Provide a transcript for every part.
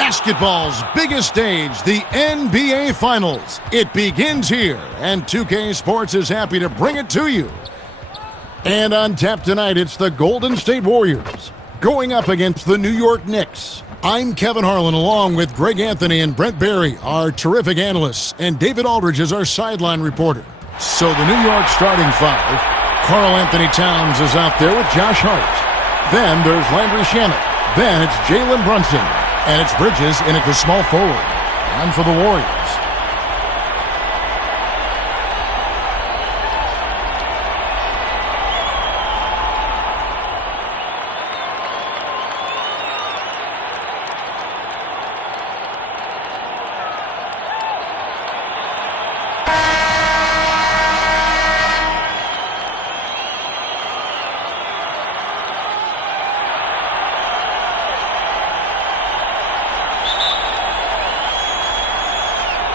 Basketball's biggest stage, the NBA Finals. It begins here, and 2K Sports is happy to bring it to you. And on tap tonight, it's the Golden State Warriors going up against the New York Knicks. I'm Kevin Harlan, along with Greg Anthony and Brent Barry, our terrific analysts, and David Aldridge is our sideline reporter. So the New York starting five, Karl Anthony Towns is out there with Josh Hart. Then there's Landry Shamet. Then it's Jalen Brunson. And it's Bridges in at the small forward. And for the Warriors,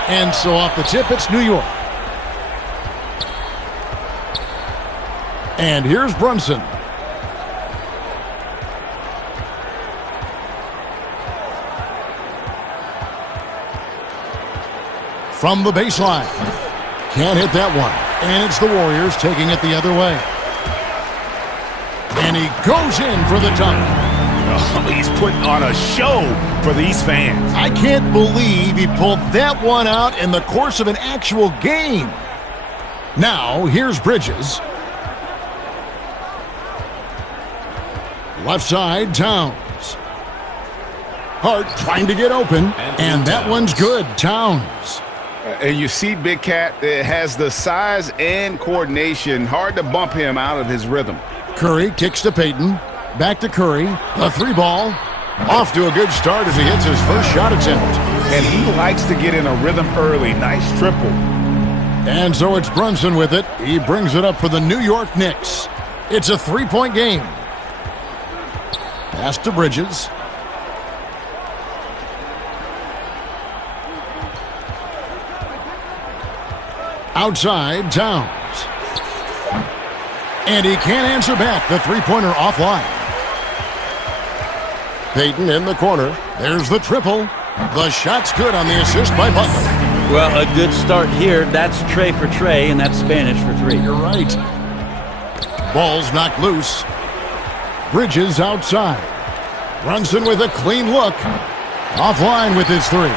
and so off the tip, it's New York. And here's Brunson. From the baseline. Can't hit that one. And it's the Warriors taking it the other way. And he goes in for the dunk. Oh, he's putting on a show for these fans. I can't believe he pulled that one out in the course of an actual game. Now, here's Bridges. Left side, Towns. Hart trying to get open, and that one's good, Towns. And you see Big Cat has the size and coordination. Hard to bump him out of his rhythm. Curry kicks to Payton. Back to Curry. The three ball. Off to a good start as he hits his first shot attempt. And he likes to get in a rhythm early. Nice triple. And so it's Brunson with it. He brings it up for the New York Knicks. It's a three-point game. Pass to Bridges. Outside, Towns. And he can't answer back. The three-pointer offline. Payton in the corner. There's the triple. The shot's good on the assist by Butler. Well, a good start here. That's Trey for Trey, and that's Spanish for three. You're right. Ball's knocked loose. Bridges outside. Brunson with a clean look. Offline with his three.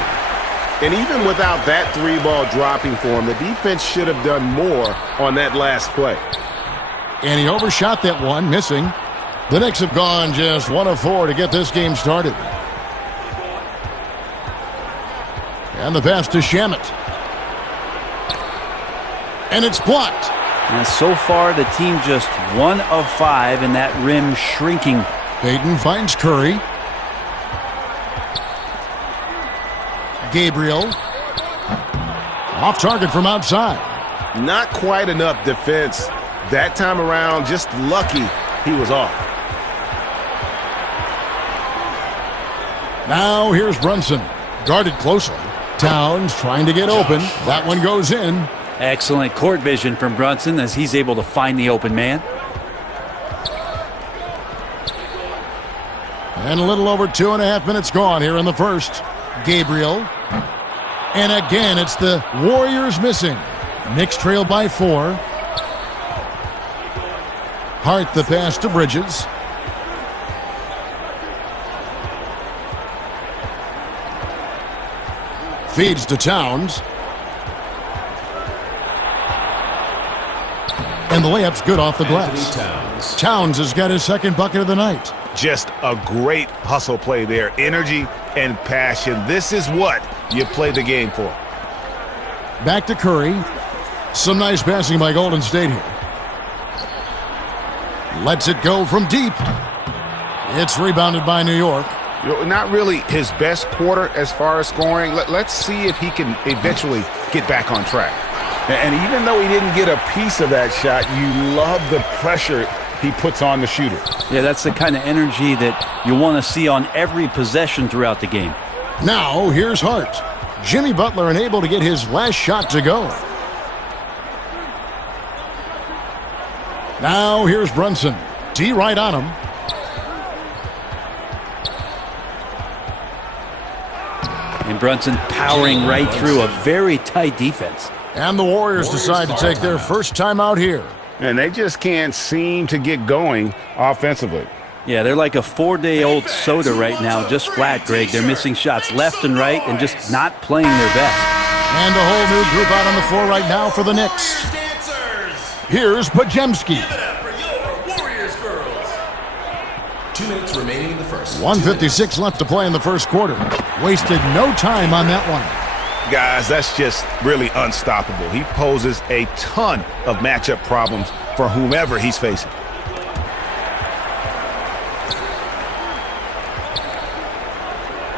And even without that three ball dropping for him, the defense should have done more on that last play. And he overshot that one, missing. The Knicks have gone just 1 of 4 to get this game started. And the pass to Shamet. And it's blocked. And so far, the team just 1 of 5, and that rim shrinking. Payton finds Curry. Gabriel. Off target from outside. Not quite enough defense. That time around, just lucky he was off. Now here's Brunson. Guarded closely. Towns trying to get open. That one goes in. Excellent court vision from Brunson as he's able to find the open man. And a little over 2.5 minutes gone here in the first. Gabriel. And again, it's the Warriors missing. Knicks trail by 4. Hart the pass to Bridges. Feeds to Towns. And the layup's good off the glass. Towns has got his second bucket of the night. Just a great hustle play there. Energy and passion. This is what you play the game for. Back to Curry. Some nice passing by Golden State here. Lets it go from deep. It's rebounded by New York. Not really his best quarter as far as scoring. Let's see if he can eventually get back on track. And even though he didn't get a piece of that shot, you love the pressure he puts on the shooter. Yeah, that's the kind of energy that you want to see on every possession throughout the game. Now, here's Hart. Jimmy Butler unable to get his last shot to go. Now, here's Brunson. D right on him. And Brunson powering right through a very tight defense. And the Warriors decide to take their first time out here. And they just can't seem to get going offensively. Yeah, they're like a 4-day-old soda right now, just flat, Greg. They're missing shots left and right and just not playing their best. And a whole new group out on the floor right now for the Knicks. Here's Pajemski. 2 minutes remaining in the first. 1:56 left to play in the first quarter. Wasted no time on that one. Guys, that's just really unstoppable. He poses a ton of matchup problems for whomever he's facing.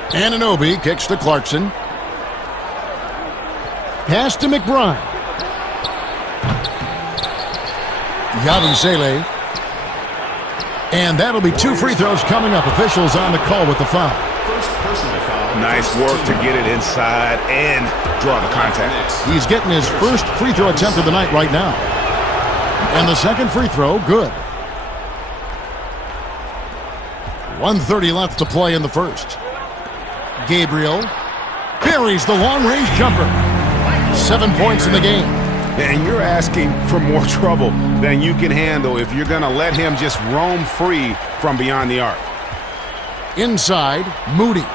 Anunoby kicks to Clarkson. Pass to McBride. Yabusele. And that'll be 2 free throws coming up. Officials on the call with the foul. First personal foul. Nice work to get it inside and draw the contact. He's getting his first free throw attempt of the night right now. And the second free throw, good. 1:30 left to play in the first. Gabriel buries the long-range jumper. 7 points in the game. And you're asking for more trouble than you can handle if you're going to let him just roam free from beyond the arc. Inside, Moody.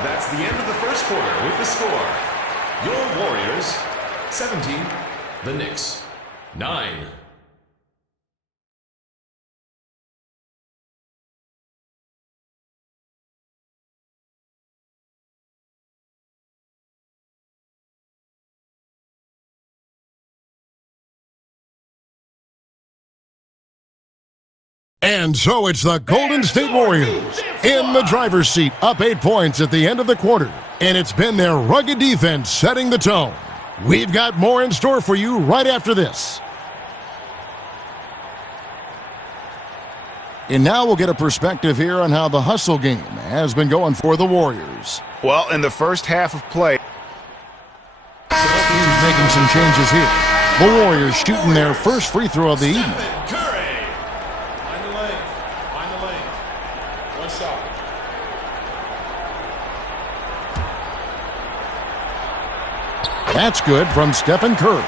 That's the end of the first quarter with the score. Your Warriors, 17. The Knicks, 9. And so it's the Golden State Warriors in the driver's seat, up 8 points at the end of the quarter. And it's been their rugged defense setting the tone. We've got more in store for you right after this. And now we'll get a perspective here on how the hustle game has been going for the Warriors. Well, in the first half of play, Teams making some changes here. The Warriors shooting their first free throw of the evening. Curry. Find the lane. Find the lane. One shot. That's good from Stephen Curry.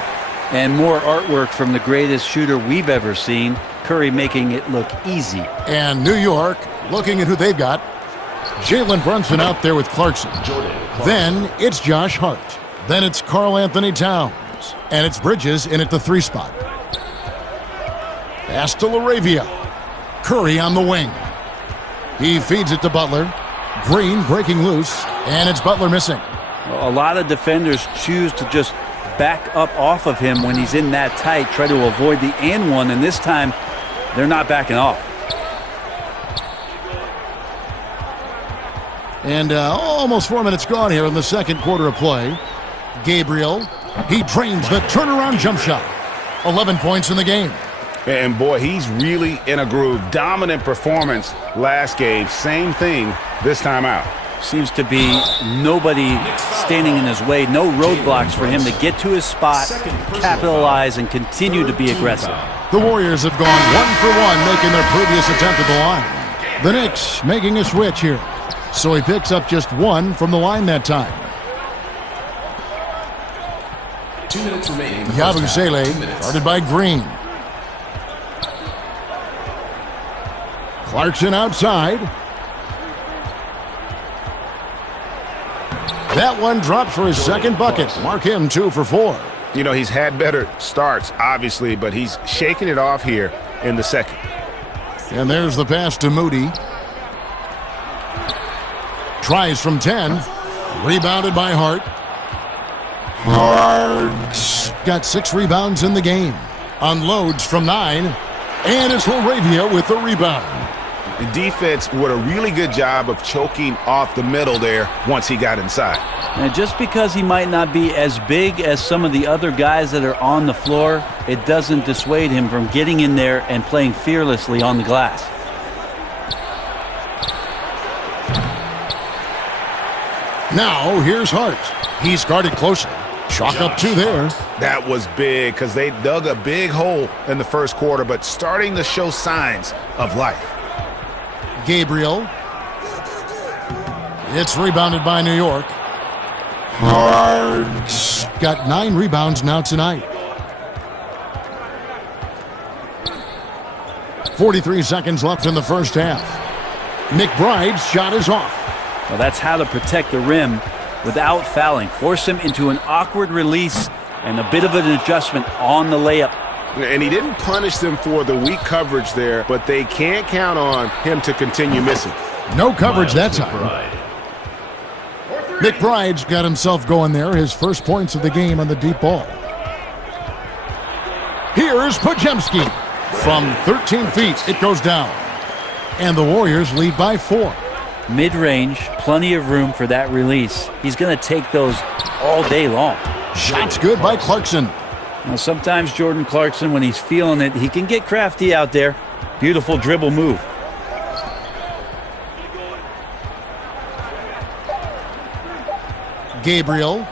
And more artwork from the greatest shooter we've ever seen. Curry making it look easy. And New York looking at who they've got. Jalen Brunson out there with Clarkson. Then it's Josh Hart. Then it's Karl Anthony Towns. And it's Bridges in at the 3 spot. Pass to LaRavia. Curry on the wing. He feeds it to Butler. Green breaking loose. And it's Butler missing. A lot of defenders choose to just back up off of him when he's in that tight, try to avoid the and one, and this time they're not backing off. And almost 4 minutes gone here in the second quarter of play. Gabriel, he drains the turnaround jump shot. 11 points in the game. And boy, he's really in a groove. Dominant performance last game. Same thing this time out. Seems to be nobody standing in his way. No roadblocks for him to get to his spot, capitalize, and continue to be aggressive. The Warriors have gone 1 for 1, making their previous attempt at the line. The Knicks making a switch here. So he picks up just 1 from the line that time. 2 minutes remaining. Yabusele guarded by Green. Clarkson outside. That one dropped for his second bucket. Mark him 2 for 4. You know, he's had better starts, obviously, but he's shaking it off here in the second. And there's the pass to Moody. Tries from 10. Rebounded by Hart. Hart got 6 rebounds in the game. Unloads from 9. And it's LaRavia with the rebound. The defense did a really good job of choking off the middle there once he got inside. And just because he might not be as big as some of the other guys that are on the floor, it doesn't dissuade him from getting in there and playing fearlessly on the glass. Now here's Hart. He's guarded closely. Chalk up 2 there. That was big because they dug a big hole in the first quarter, but starting to show signs of life. Gabriel. It's rebounded by New York. Hart's got 9 rebounds now tonight. 43 seconds left in the first half. McBride's shot is off. Well, that's how to protect the rim without fouling. Force him into an awkward release and a bit of an adjustment on the layup. And he didn't punish them for the weak coverage there, but they can't count on him to continue missing. No coverage that time. McBride's got himself going there. His first points of the game on the deep ball. Here's Podziemski. From 13 feet, it goes down. And the Warriors lead by 4. Mid-range, plenty of room for that release. He's going to take those all day long. Shots good by Clarkson. Now, sometimes Jordan Clarkson, when he's feeling it, he can get crafty out there. Beautiful dribble move. Gabriel.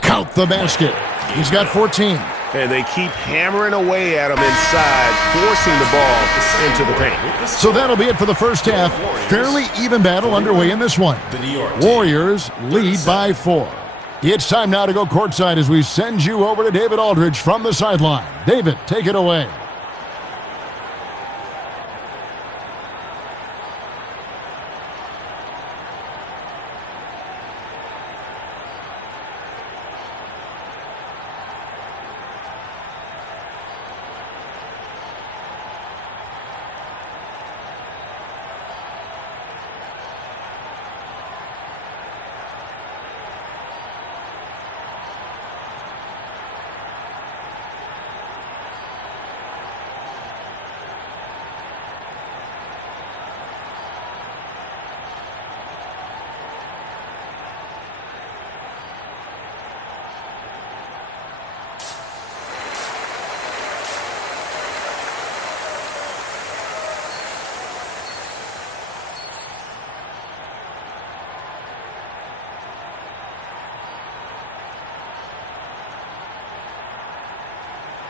Count the basket. He's got 14. And they keep hammering away at him inside, forcing the ball into the paint. So that'll be it for the first half. Fairly even battle underway in this one. Warriors lead by 4. It's time now to go courtside as we send you over to David Aldridge from the sideline. David, take it away.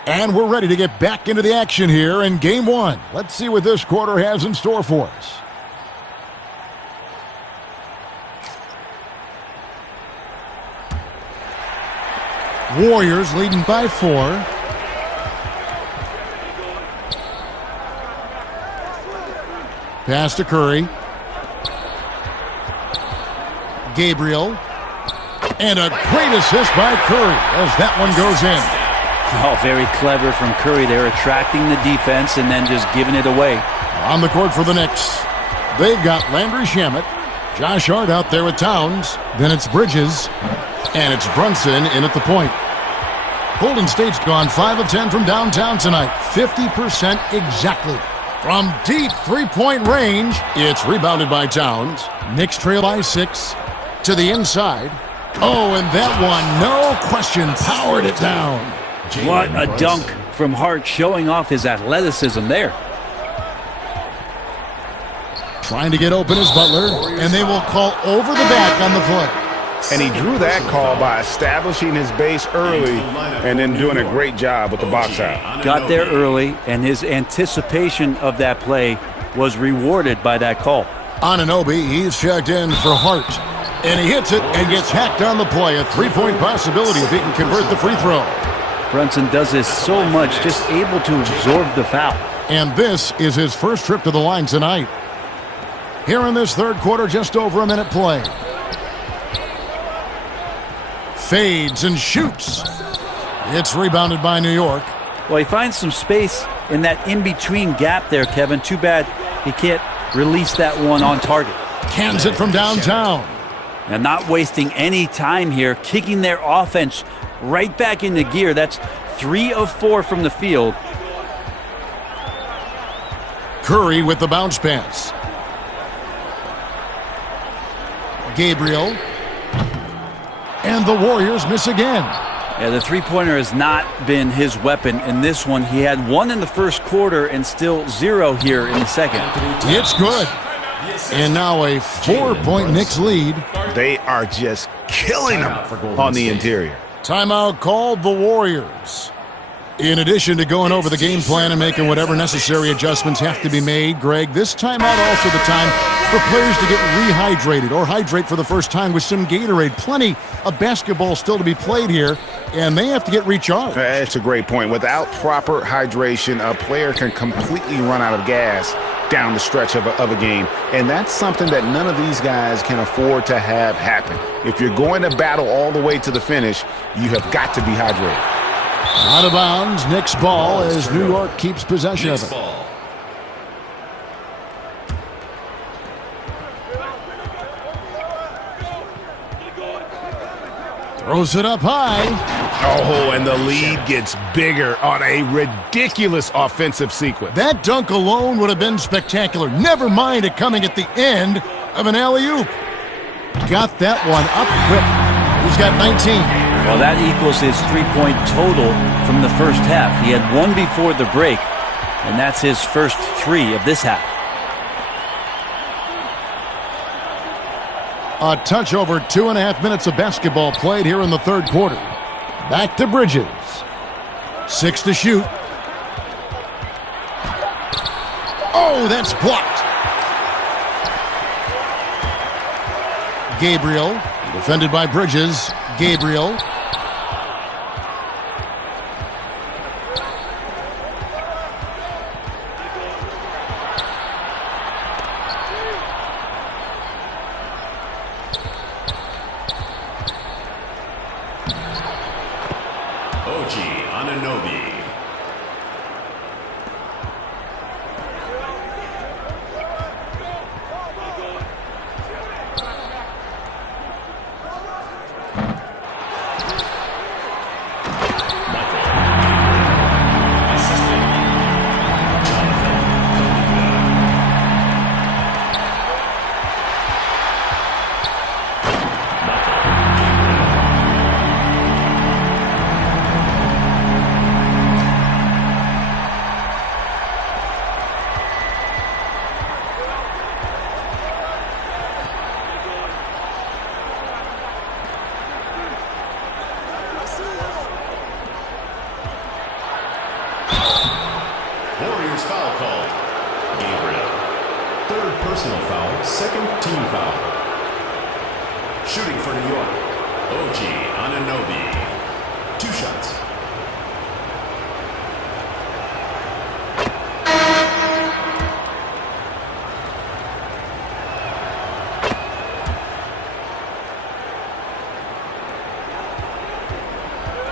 And we're ready to get back into the action here in Game 1. Let's see what this quarter has in store for us. Warriors leading by 4. Pass to Curry. Gabriel. And a great assist by Curry as that one goes in. Oh, very clever from Curry there, attracting the defense and then just giving it away. On the court for the Knicks, they've got Landry Shamet, Josh Hart out there with Towns, then it's Bridges, and it's Brunson in at the point. Golden State's gone 5 of 10 from downtown tonight, 50% exactly. From deep three-point range, it's rebounded by Towns. Knicks trail by 6 to the inside. Oh, and that one, no question, powered it down. What a dunk from Hart, showing off his athleticism there. Trying to get open is Butler, and they will call over the back on the play. And he drew that call by establishing his base early and then doing a great job with the box out. Got there early, and his anticipation of that play was rewarded by that call. Anunoby, he's checked in for Hart. And he hits it and gets hacked on the play. A three-point possibility if he can convert the free throw. Brunson does this so much, just able to absorb the foul. And this is his first trip to the line tonight. Here in this third quarter, just over a minute play. Fades and shoots. It's rebounded by New York. Well, he finds some space in that in-between gap there, Kevin. Too bad he can't release that one on target. Cans it from downtown. And not wasting any time here, kicking their offense right back into gear. That's 3 of 4 from the field. Curry with the bounce pass. Gabriel. And the Warriors miss again. Yeah, the three-pointer has not been his weapon in this one. He had 1 in the first quarter and still 0 here in the second. It's good. And now a 4-point Knicks lead. They are just killing them on the interior. Timeout called the Warriors. In addition to going over the game plan and making whatever necessary adjustments have to be made, Greg, this timeout also the time for players to get rehydrated or hydrate for the first time with some Gatorade. Plenty of basketball still to be played here, and they have to get recharged. That's a great point. Without proper hydration, a player can completely run out of gas down the stretch of a game, and that's something that none of these guys can afford to have happen. If you're going to battle all the way to the finish, you have got to be hydrated. Out of bounds, Knicks ball as New York keeps possession of it. Throws it up high. Oh, and the lead gets bigger on a ridiculous offensive sequence. That dunk alone would have been spectacular. Never mind it coming at the end of an alley-oop. Got that one up quick. He's got 19. Well, that equals his three-point total from the first half. He had 1 before the break, and that's his first 3 of this half. A touch over 2.5 minutes of basketball played here in the third quarter. Back to Bridges. 6 to shoot. Oh, that's blocked. Gabriel, defended by Bridges. Gabriel. Warriors foul called. Gabriel. 3rd personal foul, 2nd team foul. Shooting for New York. OG Anunoby. 2 shots.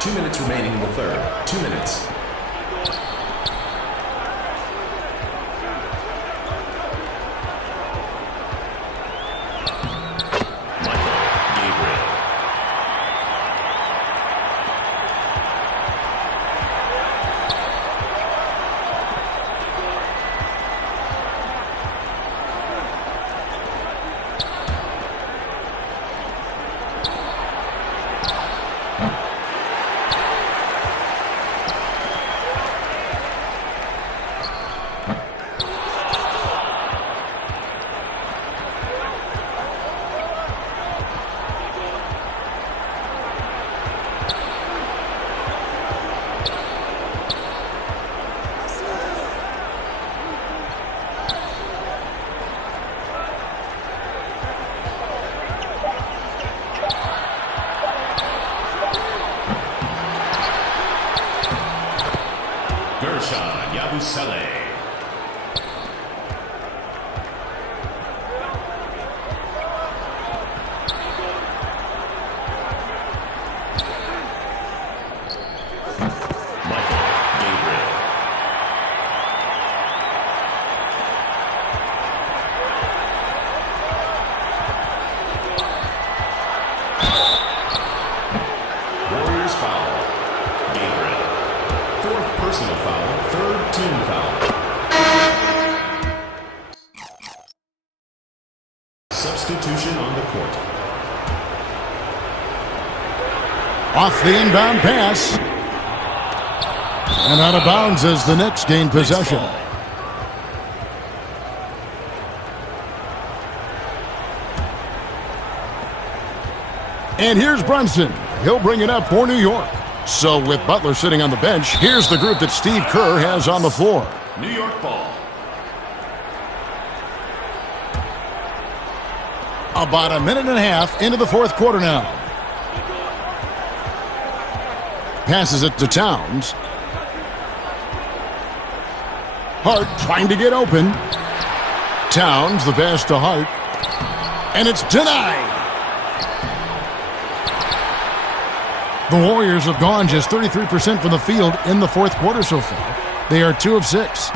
Two minutes remaining in the third. 2 minutes. Gershon Yabusele. Personal foul, third team foul. Substitution on the court. Off the inbound pass. And out of bounds as the Knicks gain possession. And here's Brunson. He'll bring it up for New York. So with Butler sitting on the bench, here's the group that Steve Kerr has on the floor. New York ball. About a minute and a half into the fourth quarter now. Passes it to Towns. Hart trying to get open. Towns, the pass to Hart. And it's denied. The Warriors have gone just 33% from the field in the fourth quarter so far. They are 2 of 6.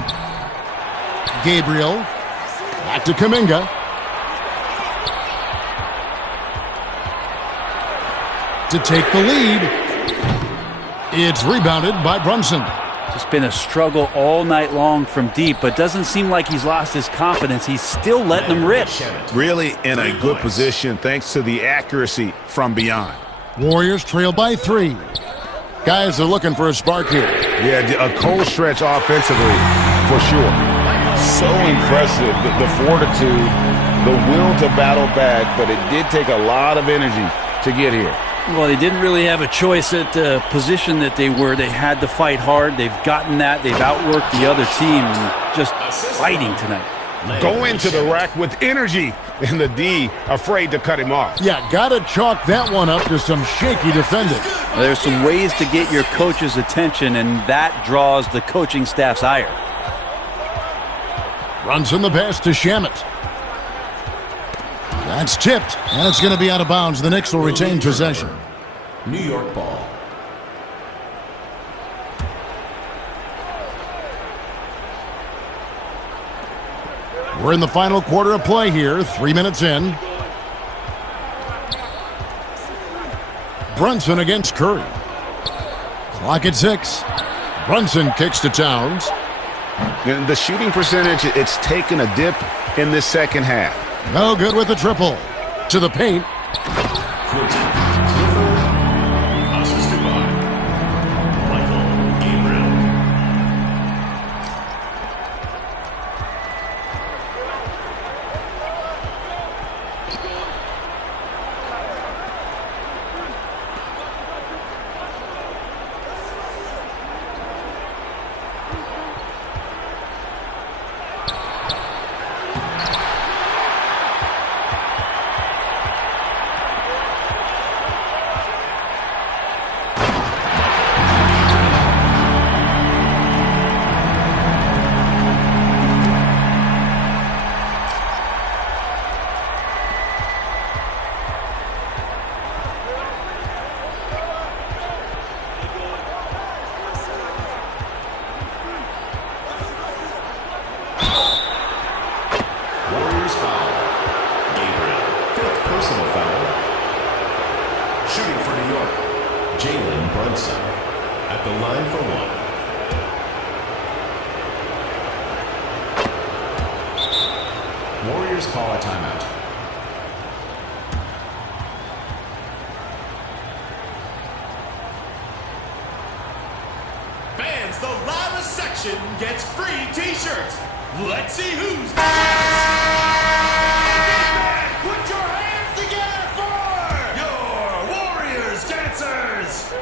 Gabriel. Back to Kuminga. To take the lead. It's rebounded by Brunson. It's been a struggle all night long from deep, but doesn't seem like he's lost his confidence. He's still letting them rip. Really in a good position thanks to the accuracy from beyond. Warriors trail by 3. Guys are looking for a spark here. Yeah, a cold stretch offensively, for sure. So impressive, the fortitude, the will to battle back, but it did take a lot of energy to get here. Well, they didn't really have a choice at the position that they were. They had to fight hard. They've gotten that. They've outworked the other team. Just fighting tonight. Go into the rack with energy, and the D afraid to cut him off. Yeah, gotta chalk that one up to some shaky defending. There's some ways to get your coach's attention, and that draws the coaching staff's ire. Runs in the pass to Shamet. That's tipped, and it's going to be out of bounds. The Knicks will retain possession. New York ball. We're in the final quarter of play here, 3 minutes in. Brunson against Curry. Clock at 6. Brunson kicks to Towns. And the shooting percentage, it's taken a dip in this second half. No good with the triple. To the paint. Assisted by Michael Gabriel. Brunson at the line for one. Warriors call a timeout. Fans, the Lava section gets free t-shirts. Let's see who's the Put your hands together for your Warriors dancers.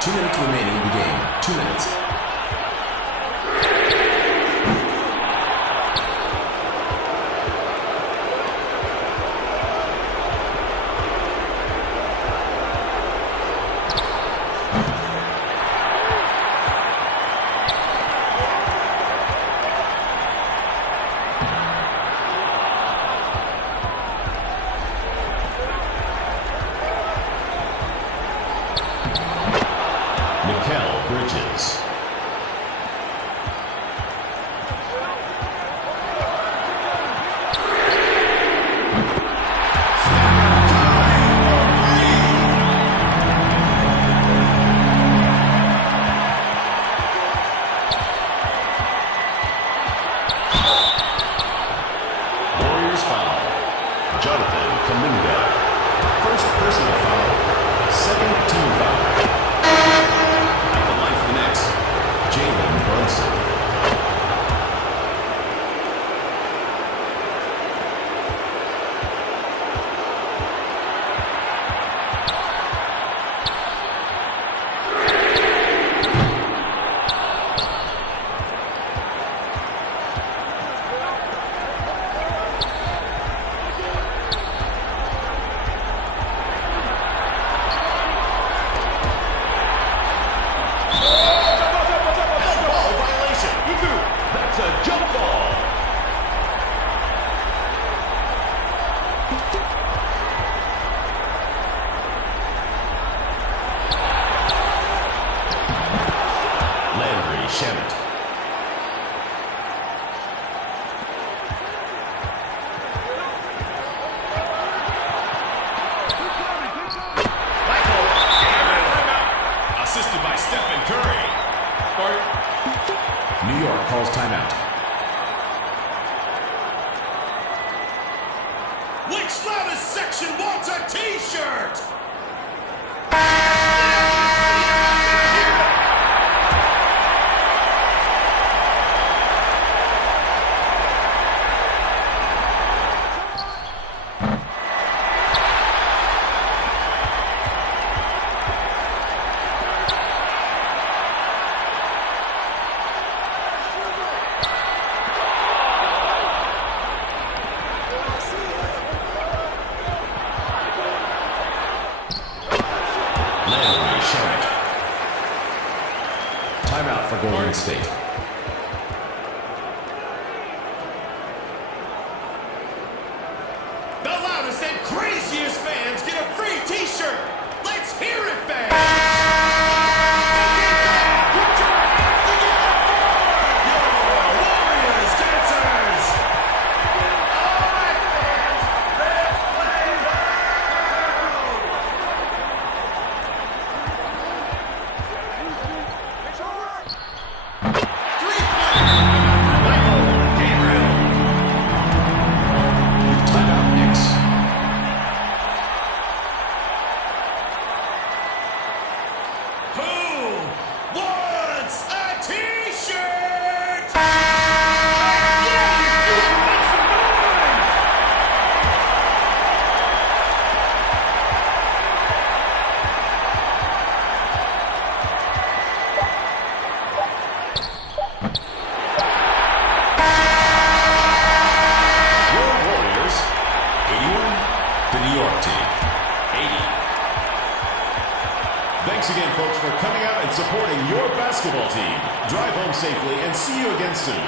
2 minutes remaining in the game. 2 minutes. Mikal Bridges. Warriors foul. Jonathan Kaminga. First personal foul. Second team foul. At the line for the next, Jalen Brunson. That's a jump ball. Landry Shamet. Assisted by Stephen Curry. New York calls timeout. Which loudest section wants a t-shirt? Landry Shamet. Timeout for Golden State. The loudest and craziest fans get a free t-shirt. Let's hear it, fans. Put your hands together for your Warriors dancers. All right, fans, let's play ball. Timeout, Knicks. Who wants a t-shirt? Your Warriors, 81, the New York team, 80. Thanks again, folks, for coming out and supporting your basketball team. Drive home safely and see you again soon.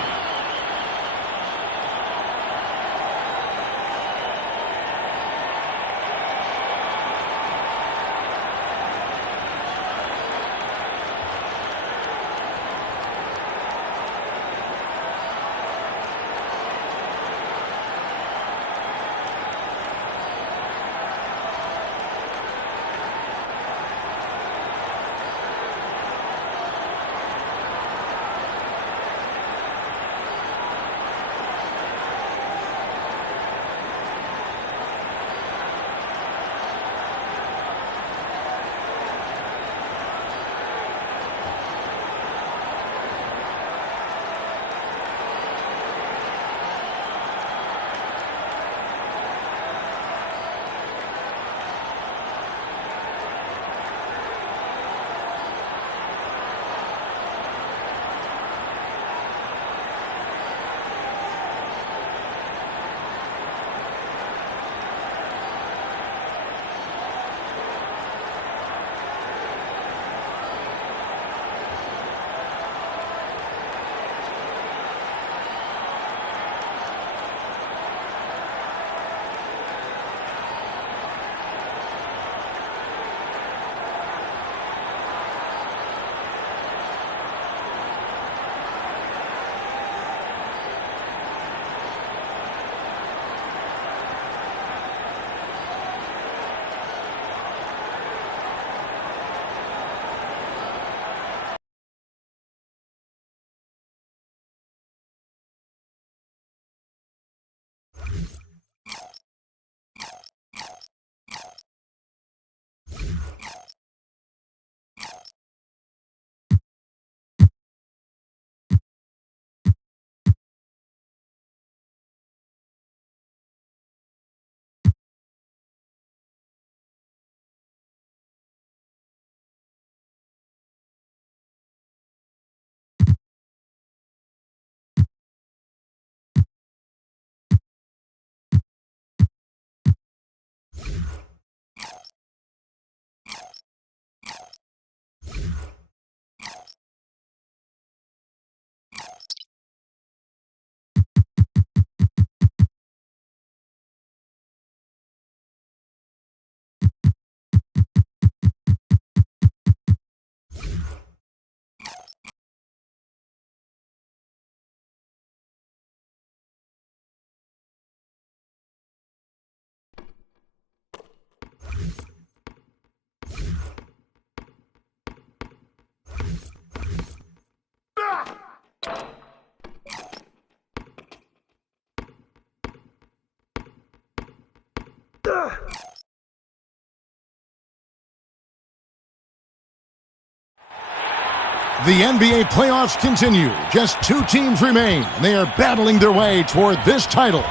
The NBA playoffs continue. Just 2 teams remain, and they are battling their way toward this title.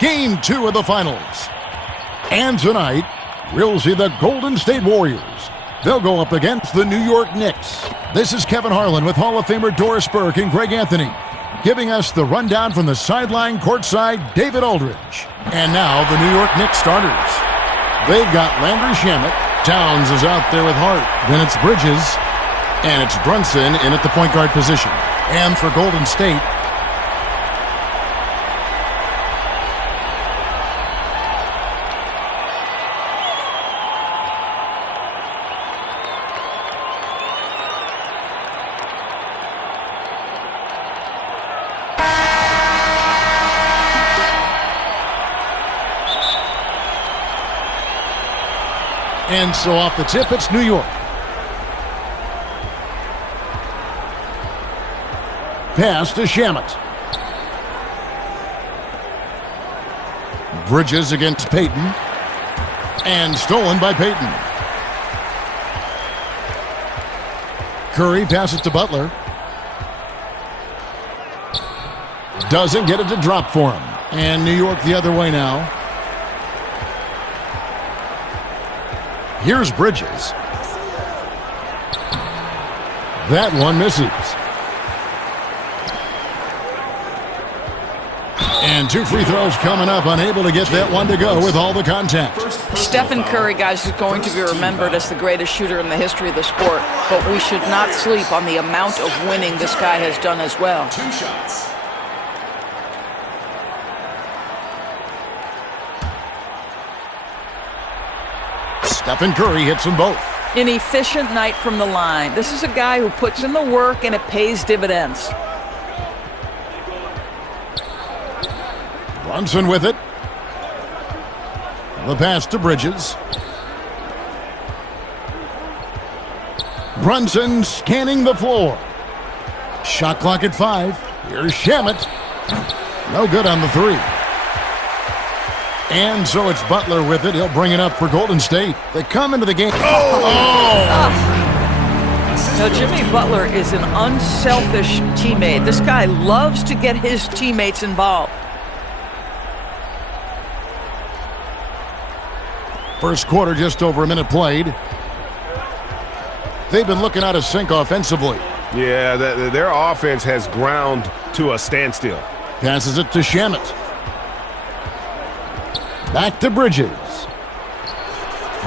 Game 2 of the finals. And tonight, we'll see the Golden State Warriors. They'll go up against the New York Knicks. This is Kevin Harlan with Hall of Famer Doris Burke and Greg Anthony, giving us the rundown from the sideline courtside, David Aldridge. And now the New York Knicks starters. They've got Landry Shamet. Towns is out there with Hart. Then it's Bridges. And it's Brunson in at the point guard position. And for Golden State, and so off the tip, it's New York. Pass to Shamet. Bridges against Payton. And stolen by Payton. Curry passes to Butler. Doesn't get it to drop for him. And New York the other way now. Here's Bridges. That one misses. And 2 free throws coming up, unable to get that one to go with all the contact. Stephen Curry, guys, is going to be remembered as the greatest shooter in the history of the sport, but we should not sleep on the amount of winning this guy has done as well. 2 shots. Stephen Curry hits them both. An efficient night from the line. This is a guy who puts in the work and it pays dividends. Brunson with it. The pass to Bridges. Brunson scanning the floor. Shot clock at 5. Here's Shamet. No good on the 3. And so it's Butler with it. He'll bring it up for Golden State. They come into the game. Now, Jimmy Butler is an unselfish teammate. This guy loves to get his teammates involved. First quarter, just over a minute played. They've been looking out of sync offensively. Yeah, their offense has ground to a standstill. Passes it to Shamet. Back to Bridges.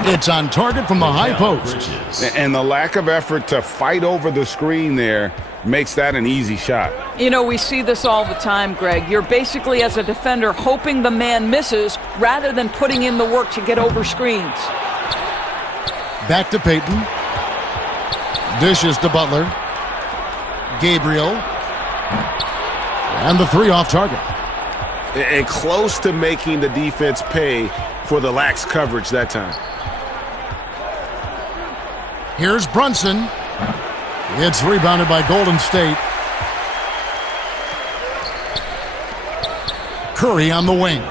It's on target from the high post. And the lack of effort to fight over the screen there makes that an easy shot. You know, we see this all the time, Greg. You're basically, as a defender, hoping the man misses rather than putting in the work to get over screens. Back to Payton. Dishes to Butler. Gabriel. And the 3 off target. And close to making the defense pay for the lax coverage that time. Here's Brunson. It's rebounded by Golden State. Curry on the wing.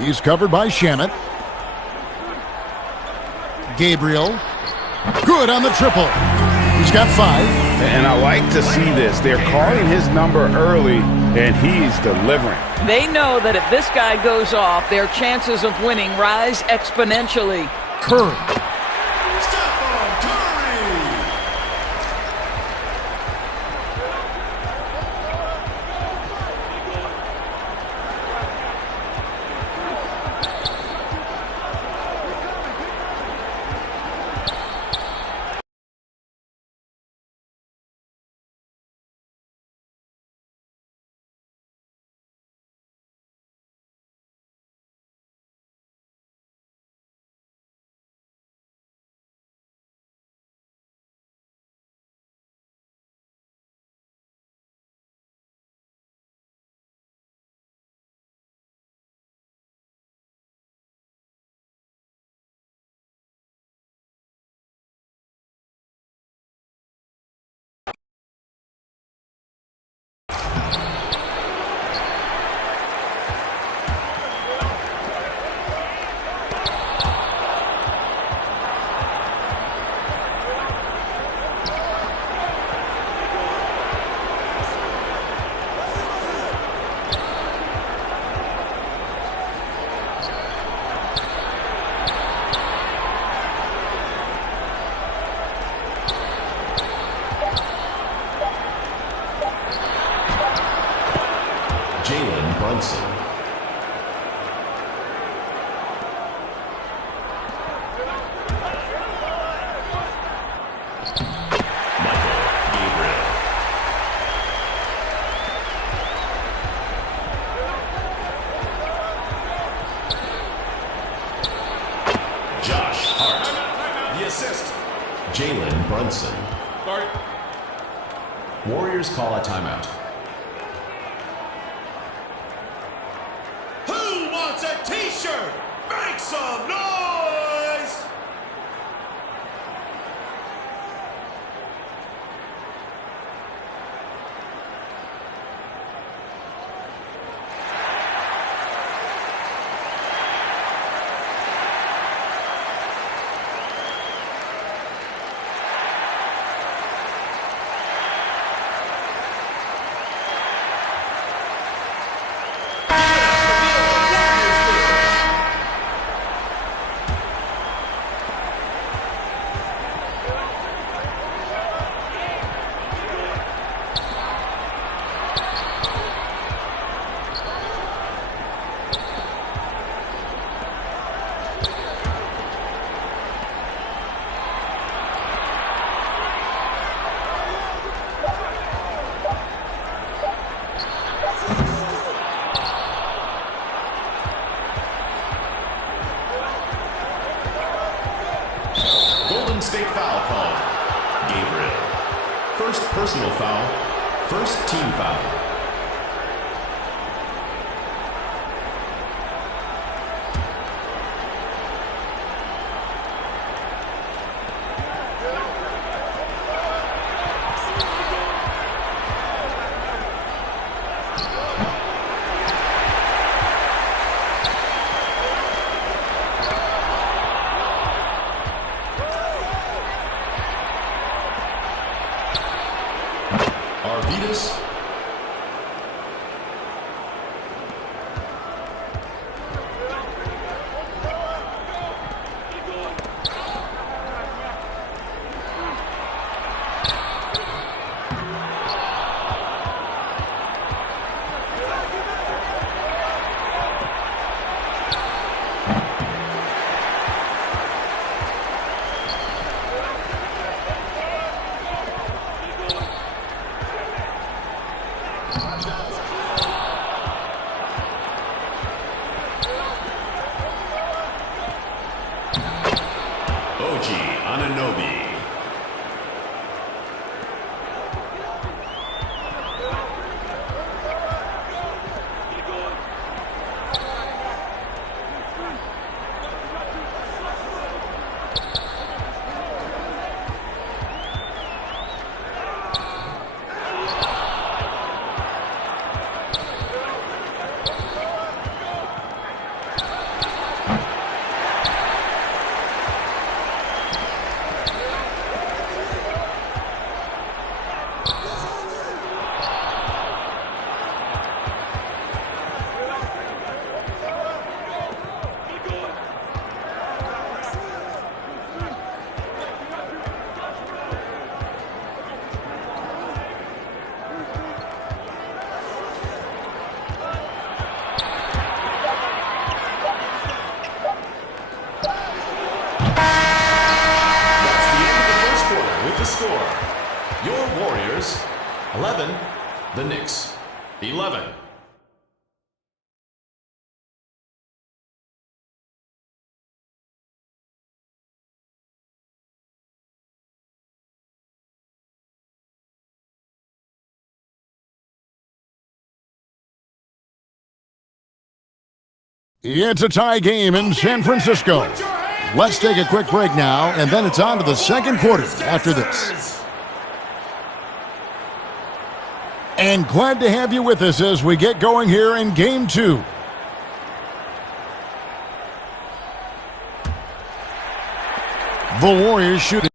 He's covered by Shamet. Gabriel. Good on the triple. He's got 5. And I like to see this. They're calling his number early, and he's delivering. They know that if this guy goes off, their chances of winning rise exponentially. Curry. Brunson. Jalen Brunson. Warriors call a timeout. Who wants a t-shirt? Make some noise! Golden State foul called. Gabriel. First personal foul. First team foul. Arvidas. Ananobi. The score, your Warriors 11, the Knicks 11. It's a tie game in San Francisco. Let's take a quick break now, and then it's on to the second quarter after this. And glad to have you with us as we get going here in Game 2. The Warriors shooting.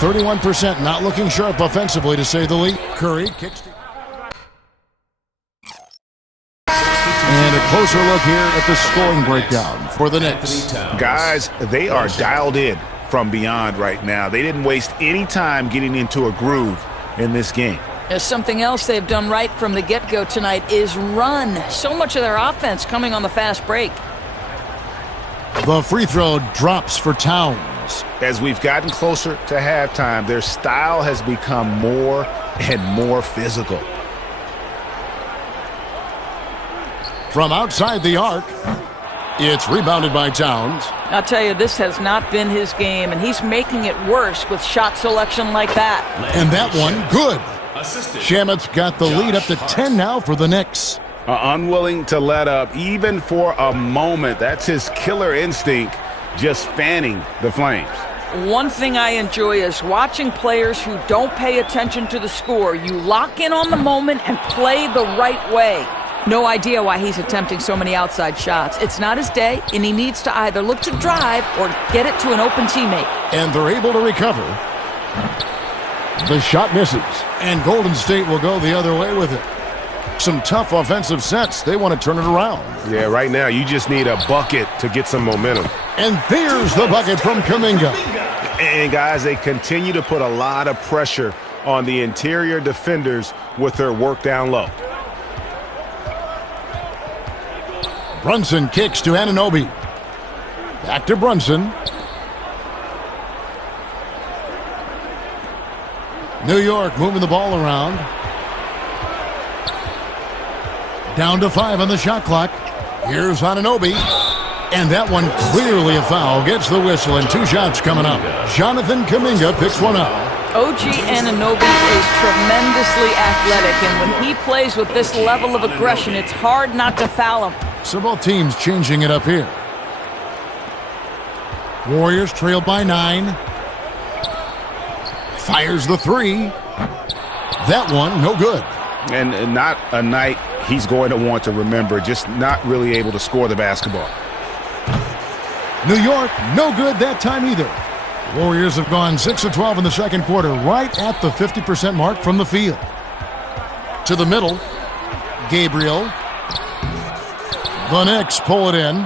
31%, not looking sharp offensively, to say the least. Curry kicks. And a closer look here at the scoring breakdown for the Knicks. Guys, they are dialed in from beyond right now. They didn't waste any time getting into a groove in this game. There's something else they've done right from the get-go tonight is run. So much of their offense coming on the fast break. The free throw drops for Towns. As we've gotten closer to halftime, their style has become more and more physical. From outside the arc, it's rebounded by Towns. I'll tell you, this has not been his game, and he's making it worse with shot selection like that. And that one, good. Shamet's got the lead up to 10 now for the Knicks. Unwilling to let up even for a moment. That's his killer instinct, just fanning the flames. One thing I enjoy is watching players who don't pay attention to the score. You lock in on the moment and play the right way. No idea why he's attempting so many outside shots. It's not his day, and he needs to either look to drive or get it to an open teammate. And they're able to recover. The shot misses, and Golden State will go the other way with it. Some tough offensive sets. They want to turn it around. Yeah, right now you just need a bucket to get some momentum. And there's the bucket from Kuminga. And guys, they continue to put a lot of pressure on the interior defenders with their work down low. Brunson kicks to Anunoby. Back to Brunson. New York moving the ball around. Down to 5 on the shot clock. Here's Anunoby. And that one clearly a foul. Gets the whistle, and 2 shots coming up. Jonathan Kuminga picks one up. OG Anunoby is tremendously athletic, and when he plays with this level of aggression, it's hard not to foul him. So both teams changing it up here. Warriors trailed by 9. Fires the 3. That one, no good. And not a night he's going to want to remember, just not really able to score the basketball. New York, no good that time either. Warriors have gone 6 of 12 in the second quarter, right at the 50% mark from the field. To the middle, Gabriel. The Knicks pull it in.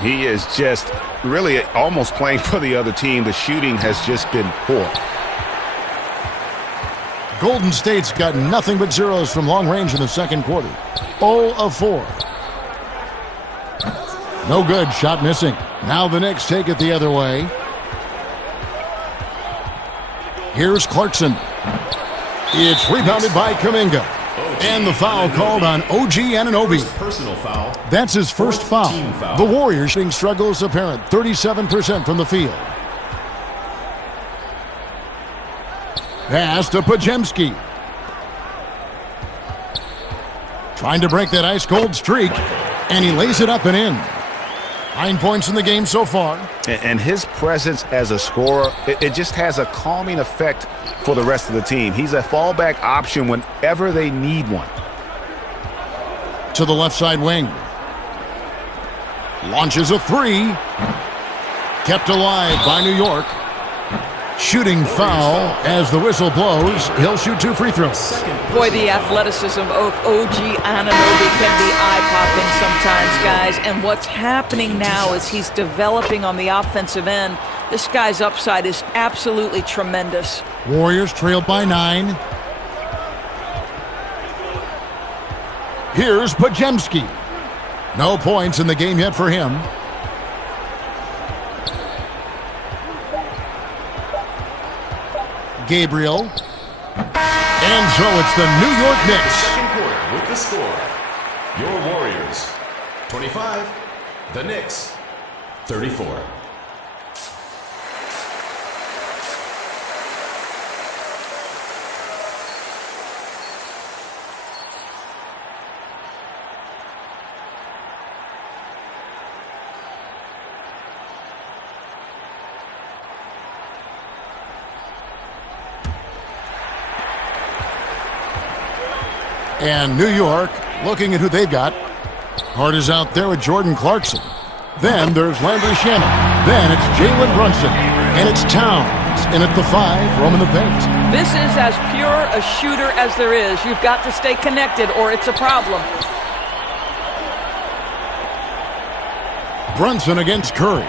He is just really almost playing for the other team. The shooting has just been poor. Golden State's got nothing but zeros from long range in the second quarter. 0 of 4. No good, shot missing. Now the Knicks take it the other way. Here's Clarkson. It's rebounded by Kuminga. And the foul called on OG Anunoby. Personal foul. That's his first foul. The Warriors shooting struggles apparent, 37% from the field. Pass to Podziemski. Trying to break that ice-cold streak, and he lays it up and in. 9 points in the game so far. And his presence as a scorer, it just has a calming effect for the rest of the team. He's a fallback option whenever they need one. To the left side wing. Launches a 3. Kept alive by New York. Shooting foul as the whistle blows. He'll shoot 2 free throws. Boy, the athleticism of OG Anunoby can be eye-popping sometimes, guys. And what's happening now is he's developing on the offensive end. This guy's upside is absolutely tremendous. Warriors trailed by 9. Here's Podziemski. No points in the game yet for him. Gabriel. And so it's the New York Knicks. Second quarter with the score. Your Warriors, 25. The Knicks, 34. And New York looking at who they've got. Hart is out there with Jordan Clarkson. Then there's Landry Shamet. Then it's Jalen Brunson. And it's Towns. in at the 5, roaming the paint. This is as pure a shooter as there is. You've got to stay connected or it's a problem. Brunson against Curry.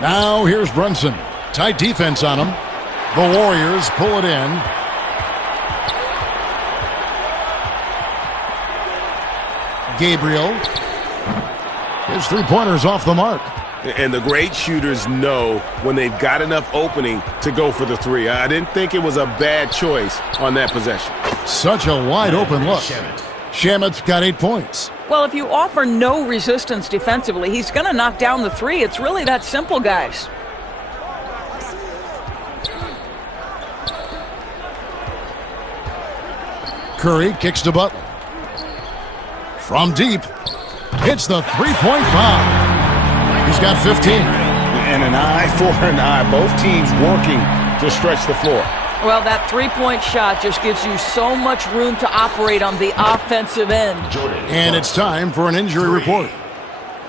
Now here's Brunson. Tight defense on him. The Warriors pull it in. Gabriel. His three-pointer's off the mark. And the great shooters know when they've got enough opening to go for the three. I didn't think it was a bad choice on that possession. Such a wide-open look. Shamet's got 8 points. Well, if you offer no resistance defensively, he's going to knock down the three. It's really that simple, guys. Curry kicks to Butler. From deep, hits the three-point bomb. He's got 15. And an eye for an eye. Both teams working to stretch the floor. Well, that three-point shot just gives you so much room to operate on the offensive end. And it's time for an injury report.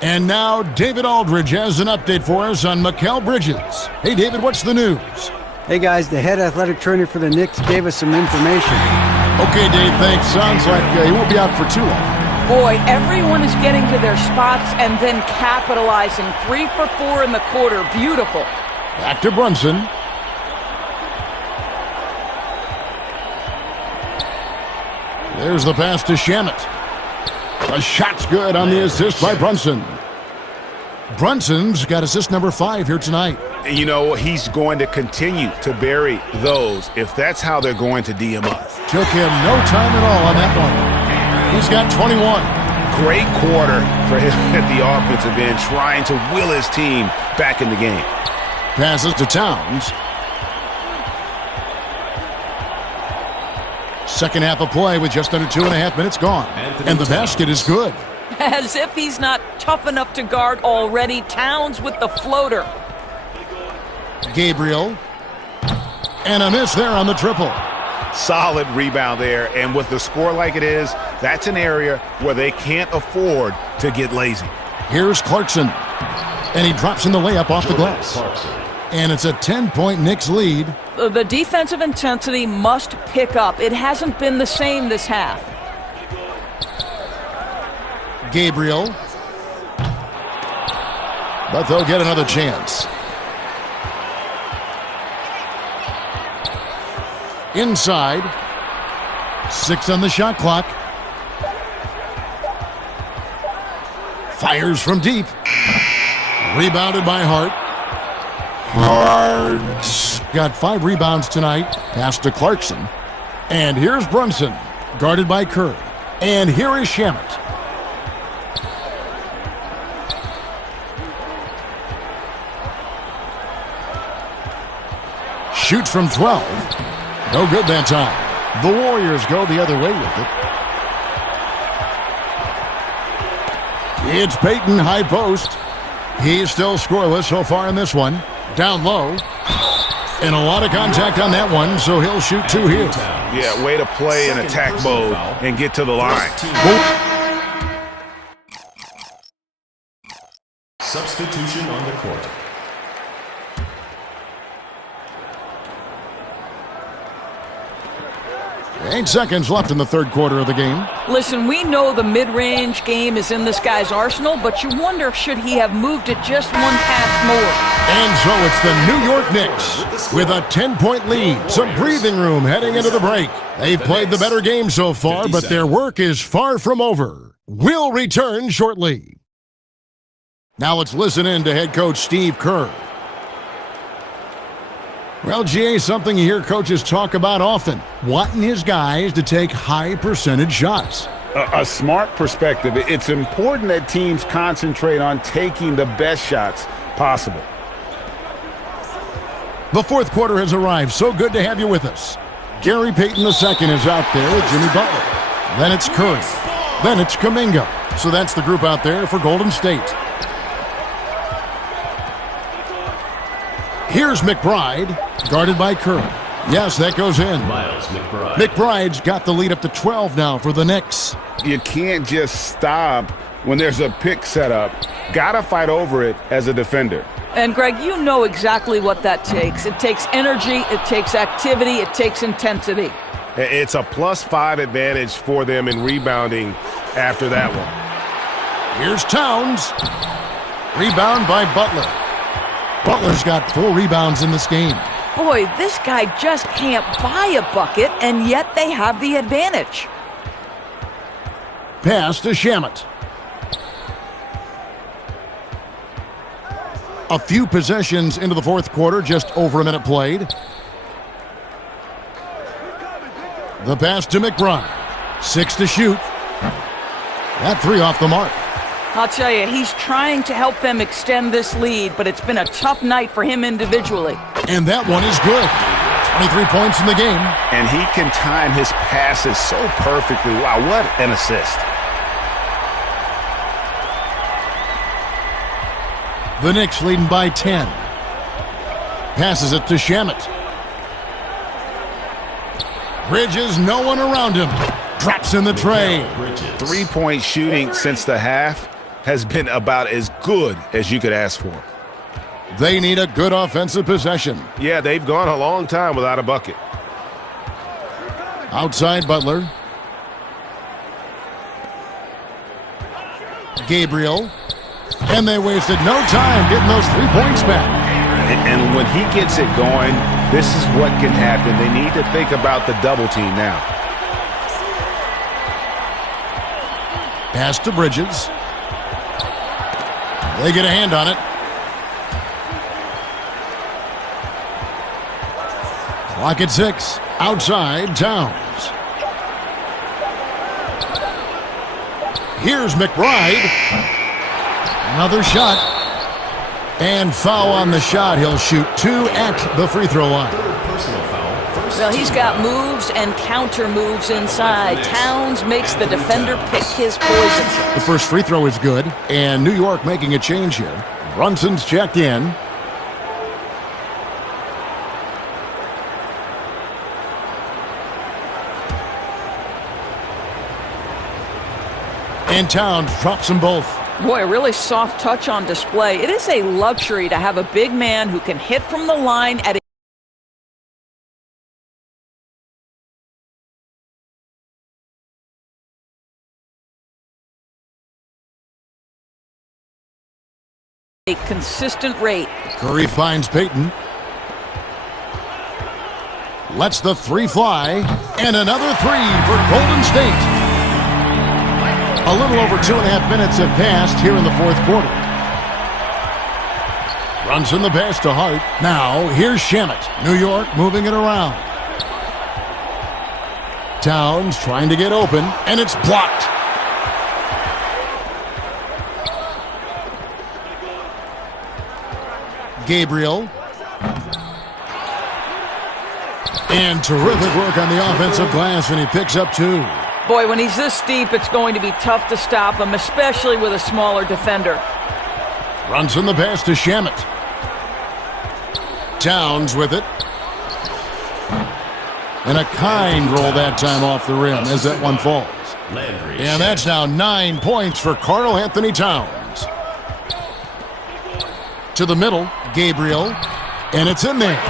And now David Aldridge has an update for us on Mikal Bridges. Hey, David, what's the news? Hey, guys, the head athletic trainer for the Knicks gave us some information. Okay, Dave, thanks. Sounds like he won't be out for too long. Boy, everyone is getting to their spots and then capitalizing. 3 for 4 in the quarter. Beautiful. Back to Brunson. There's the pass to Shamet. The shot's good on the assist by Brunson. Brunson's got assist number 5 here tonight. You know, he's going to continue to bury those if that's how they're going to D him up. Took him no time at all on that one. He's got 21. Great quarter for him at the offensive end, trying to will his team back in the game. Passes to Towns. Second half of play with just under 2.5 minutes gone. And the basket is good. As if he's not tough enough to guard already. Towns with the floater. Gabriel. And a miss there on the triple. Solid rebound there, and with the score like it is, that's an area where they can't afford to get lazy. Here's Clarkson. And he drops in the layup off the glass. And it's a 10-point Knicks lead. The defensive intensity must pick up. It hasn't been the same this half. Gabriel. But they'll get another chance. Inside. 6 on the shot clock. Fires from deep. Rebounded by Hart. Hart got 5 rebounds tonight. Pass to Clarkson. And here's Brunson, guarded by Curry. And here is Shamet. Shoots from 12. No good that time. The Warriors go the other way with it. It's Payton, high post. He's still scoreless so far in this one. Down low. And a lot of contact on that one, so he'll shoot 2 here. Yeah, way to play in attack mode and get to the line. Substitution on the court. 8 seconds left in the third quarter of the game. Listen, we know the mid-range game is in this guy's arsenal, but you wonder, should he have moved it just one pass more? And so it's the New York Knicks with a 10-point lead. Some breathing room heading into the break. They've played the better game so far, but their work is far from over. We'll return shortly. Now let's listen in to head coach Steve Kerr. Well, GA, something you hear coaches talk about often, wanting his guys to take high percentage shots. A smart perspective. It's important that teams concentrate on taking the best shots possible. The fourth quarter has arrived. So good to have you with us. Gary Payton II is out there with Jimmy Butler. Then it's Curry. Then it's Kuminga. So that's the group out there for Golden State. Here's McBride, guarded by Curry. Yes, that goes in. Miles McBride. McBride's got the lead up to 12 now for the Knicks. You can't just stop when there's a pick set up, gotta fight over it as a defender. And Greg, you know exactly what that takes. It takes energy, it takes activity, it takes intensity. It's a +5 advantage for them in rebounding after that one. Here's Towns. Rebound by Butler. Butler's got 4 rebounds in this game. Boy, this guy just can't buy a bucket, and yet they have the advantage. Pass to Shamet. A few possessions into the fourth quarter, just over a minute played. The pass to McBride. 6 to shoot. That 3 off the mark. I'll tell you, he's trying to help them extend this lead, but it's been a tough night for him individually. And that one is good. 23 points in the game. And he can time his passes so perfectly. Wow, what an assist. The Knicks leading by 10. Passes it to Shamet. Bridges, no one around him. Drops in the tray. Three-point shooting since the half has been about as good as you could ask for. They need a good offensive possession. Yeah, they've gone a long time without a bucket. Outside Butler. Gabriel. And they wasted no time getting those 3 points back. And when he gets it going, this is what can happen. They need to think about the double team now. Pass to Bridges. They get a hand on it. Clock at 6. Outside, Towns. Here's McBride. Another shot. And foul on the shot. He'll shoot 2 at the free throw line. Well, he's got moves and counter moves inside. Towns makes the defender pick his poison. The first free throw is good, and New York making a change here. Brunson's checked in. And Towns drops them both. Boy, a really soft touch on display. It is a luxury to have a big man who can hit from the line at a consistent rate. Curry finds Payton. Lets the 3 fly. And another 3 for Golden State. A little over 2.5 minutes have passed here in the fourth quarter. Brunson the pass to Hart. Now, here's Shamet. New York moving it around. Towns trying to get open, and it's blocked. Gabriel. And terrific work on the offensive glass, and he picks up 2. Boy, when he's this deep, it's going to be tough to stop him, especially with a smaller defender. Brunson the pass to Shamet. Towns with it. And a kind roll that time off the rim as that one falls. And that's now 9 points for Karl Anthony Towns. To the middle, Gabriel. And it's in there.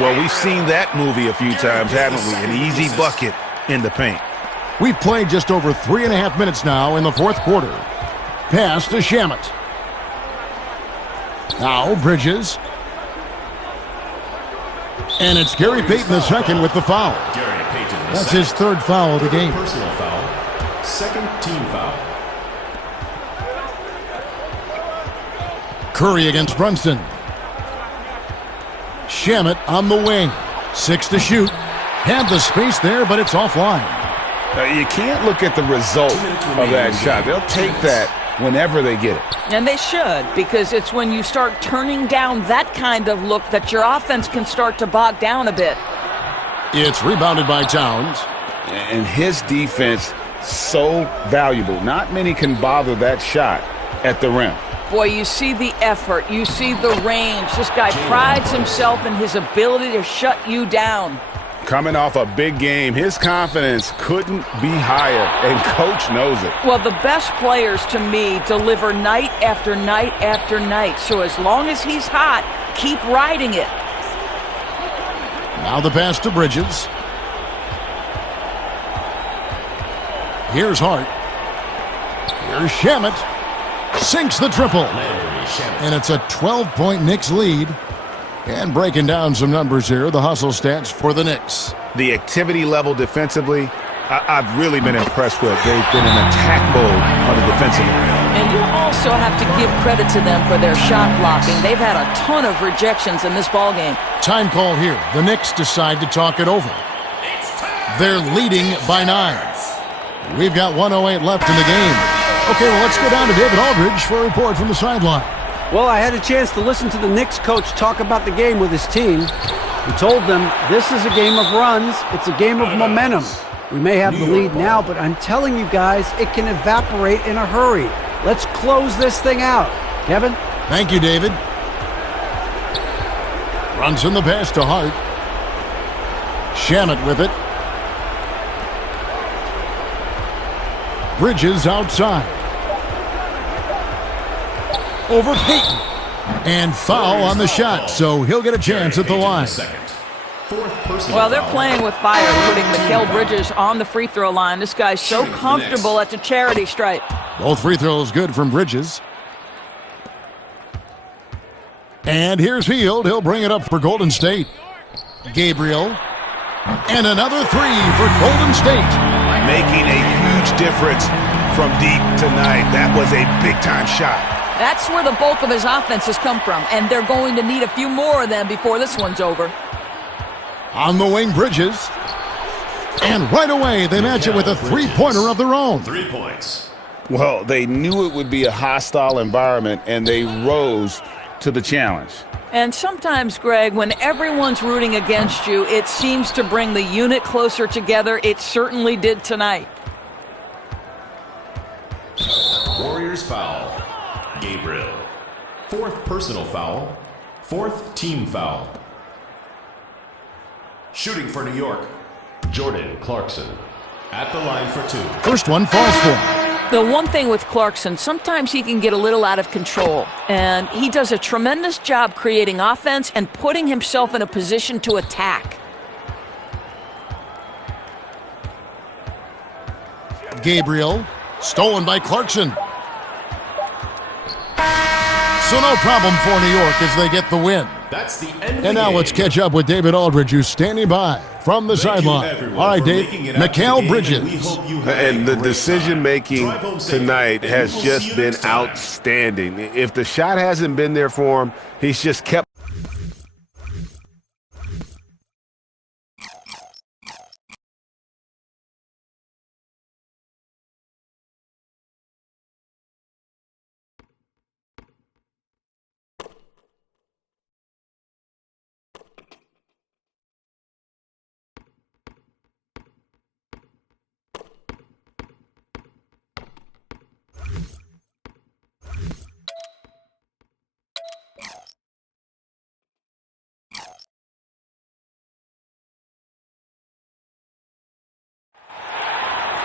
Well, we've seen that movie a few times, haven't we? An easy bucket in the paint. We've played just over 3.5 minutes now in the fourth quarter. Pass to Shamet. Now Bridges. And it's Gary Payton II with the foul. That's his 3rd foul of the game. Personal foul. Second team foul. Curry against Brunson. Shamet on the wing. 6 to shoot. Had the space there, but it's offline. You can't look at the result of that shot. They'll take that whenever they get it. And they should, because it's when you start turning down that kind of look that your offense can start to bog down a bit. It's rebounded by Towns. And his defense, so valuable. Not many can bother that shot at the rim. Boy, you see the effort. You see the range. This guy prides himself in his ability to shut you down. Coming off a big game, his confidence couldn't be higher, and Coach knows it. Well, the best players, to me, deliver night after night after night. So as long as he's hot, keep riding it. Now the pass to Bridges. Here's Hart. Here's Shamet. Sinks the triple. And it's a 12-point Knicks lead. And breaking down some numbers here, the hustle stats for the Knicks. The activity level defensively, I've really been impressed with. They've been in attack mode on the defensive end. And you also have to give credit to them for their shot blocking. They've had a ton of rejections in this ballgame. Time call here. The Knicks decide to talk it over. They're leading by 9. We've got 1:08 left in the game. Okay, well, let's go down to David Aldridge for a report from the sideline. Well, I had a chance to listen to the Knicks coach talk about the game with his team. He told them this is a game of runs. It's a game of momentum. We may have the lead now, but I'm telling you guys, it can evaporate in a hurry. Let's close this thing out. Kevin? Thank you, David. Brunson the pass to Hart. Shamet with it. Bridges outside. Over Payton. And foul on the shot, so he'll get a chance at the line. Well, they're playing with fire, putting Mikal Bridges on the free throw line. This guy's so comfortable at the charity stripe. Both free throws good from Bridges. And here's Hield. He'll bring it up for Golden State. Gabriel. And another three for Golden State. Making a huge difference from deep tonight. That was a big-time shot. That's where the bulk of his offense has come from, and they're going to need a few more of them before this one's over. On the wing, Bridges. And right away, they match it with a three-pointer of their own. 3 points. Well, they knew it would be a hostile environment, and they rose to the challenge. And sometimes, Greg, when everyone's rooting against you, it seems to bring the unit closer together. It certainly did tonight. Warriors foul. Gabriel. 4th personal foul. 4th team foul. Shooting for New York, Jordan Clarkson. At the line for 2. First one falls for him. The one thing with Clarkson, sometimes he can get a little out of control, and he does a tremendous job creating offense and putting himself in a position to attack. Gabriel, stolen by Clarkson. So no problem for New York as they get the win. That's the end of And the now game. let's catch up with David Aldridge, who's standing by from the sideline. All right, Dave, Mikal Bridges. And the decision-making tonight has just been outstanding. If the shot hasn't been there for him, he's just kept.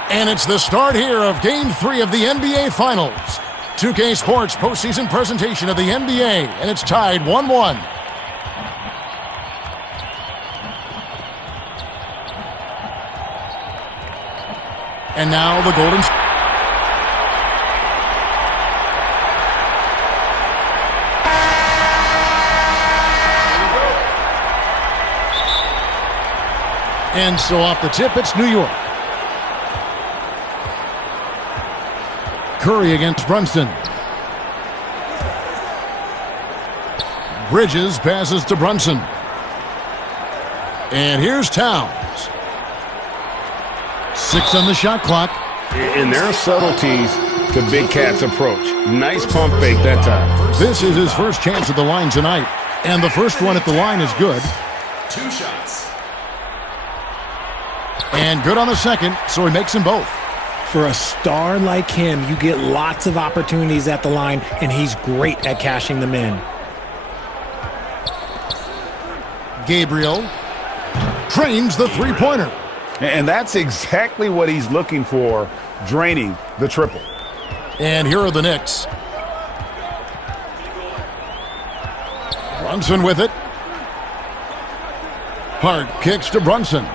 And it's the start here of Game 3 of the NBA Finals. 2K Sports postseason presentation of the NBA, and it's tied 1-1. And now the Golden State. And so off the tip, it's New York. Curry against Brunson. Bridges passes to Brunson. And here's Towns. 6 on the shot clock. And there are subtleties to Big Cat's approach. Nice pump fake that time. This is his first chance at the line tonight. And the first one at the line is good. 2 shots. And good on the second, so he makes them both. For a star like him, you get lots of opportunities at the line, and he's great at cashing them in. Gabriel drains the three-pointer. And that's exactly what he's looking for, draining the triple. And here are the Knicks. Brunson with it. Hart kicks to Brunson.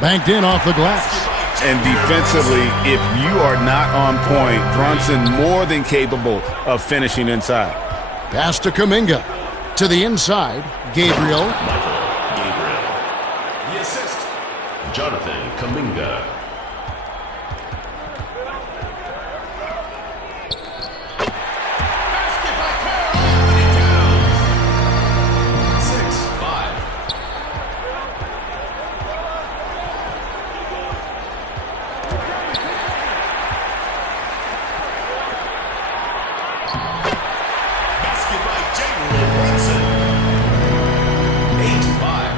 Banked in off the glass. And defensively, if you are not on point, Brunson more than capable of finishing inside. Pass to Kuminga. To the inside, Gabriel. Michael Gabriel. The assist. Jonathan Kuminga. Basket by Carl Anthony Towns. 6-5. Basket by Jalen Brunson. 8-5.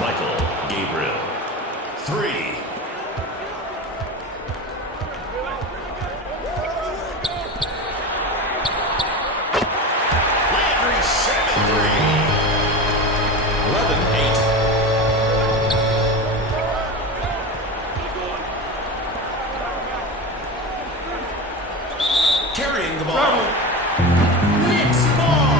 Michael Gabriel. 3. Landry Shamet 3. 11-8. Carrying the ball. Knicks ball.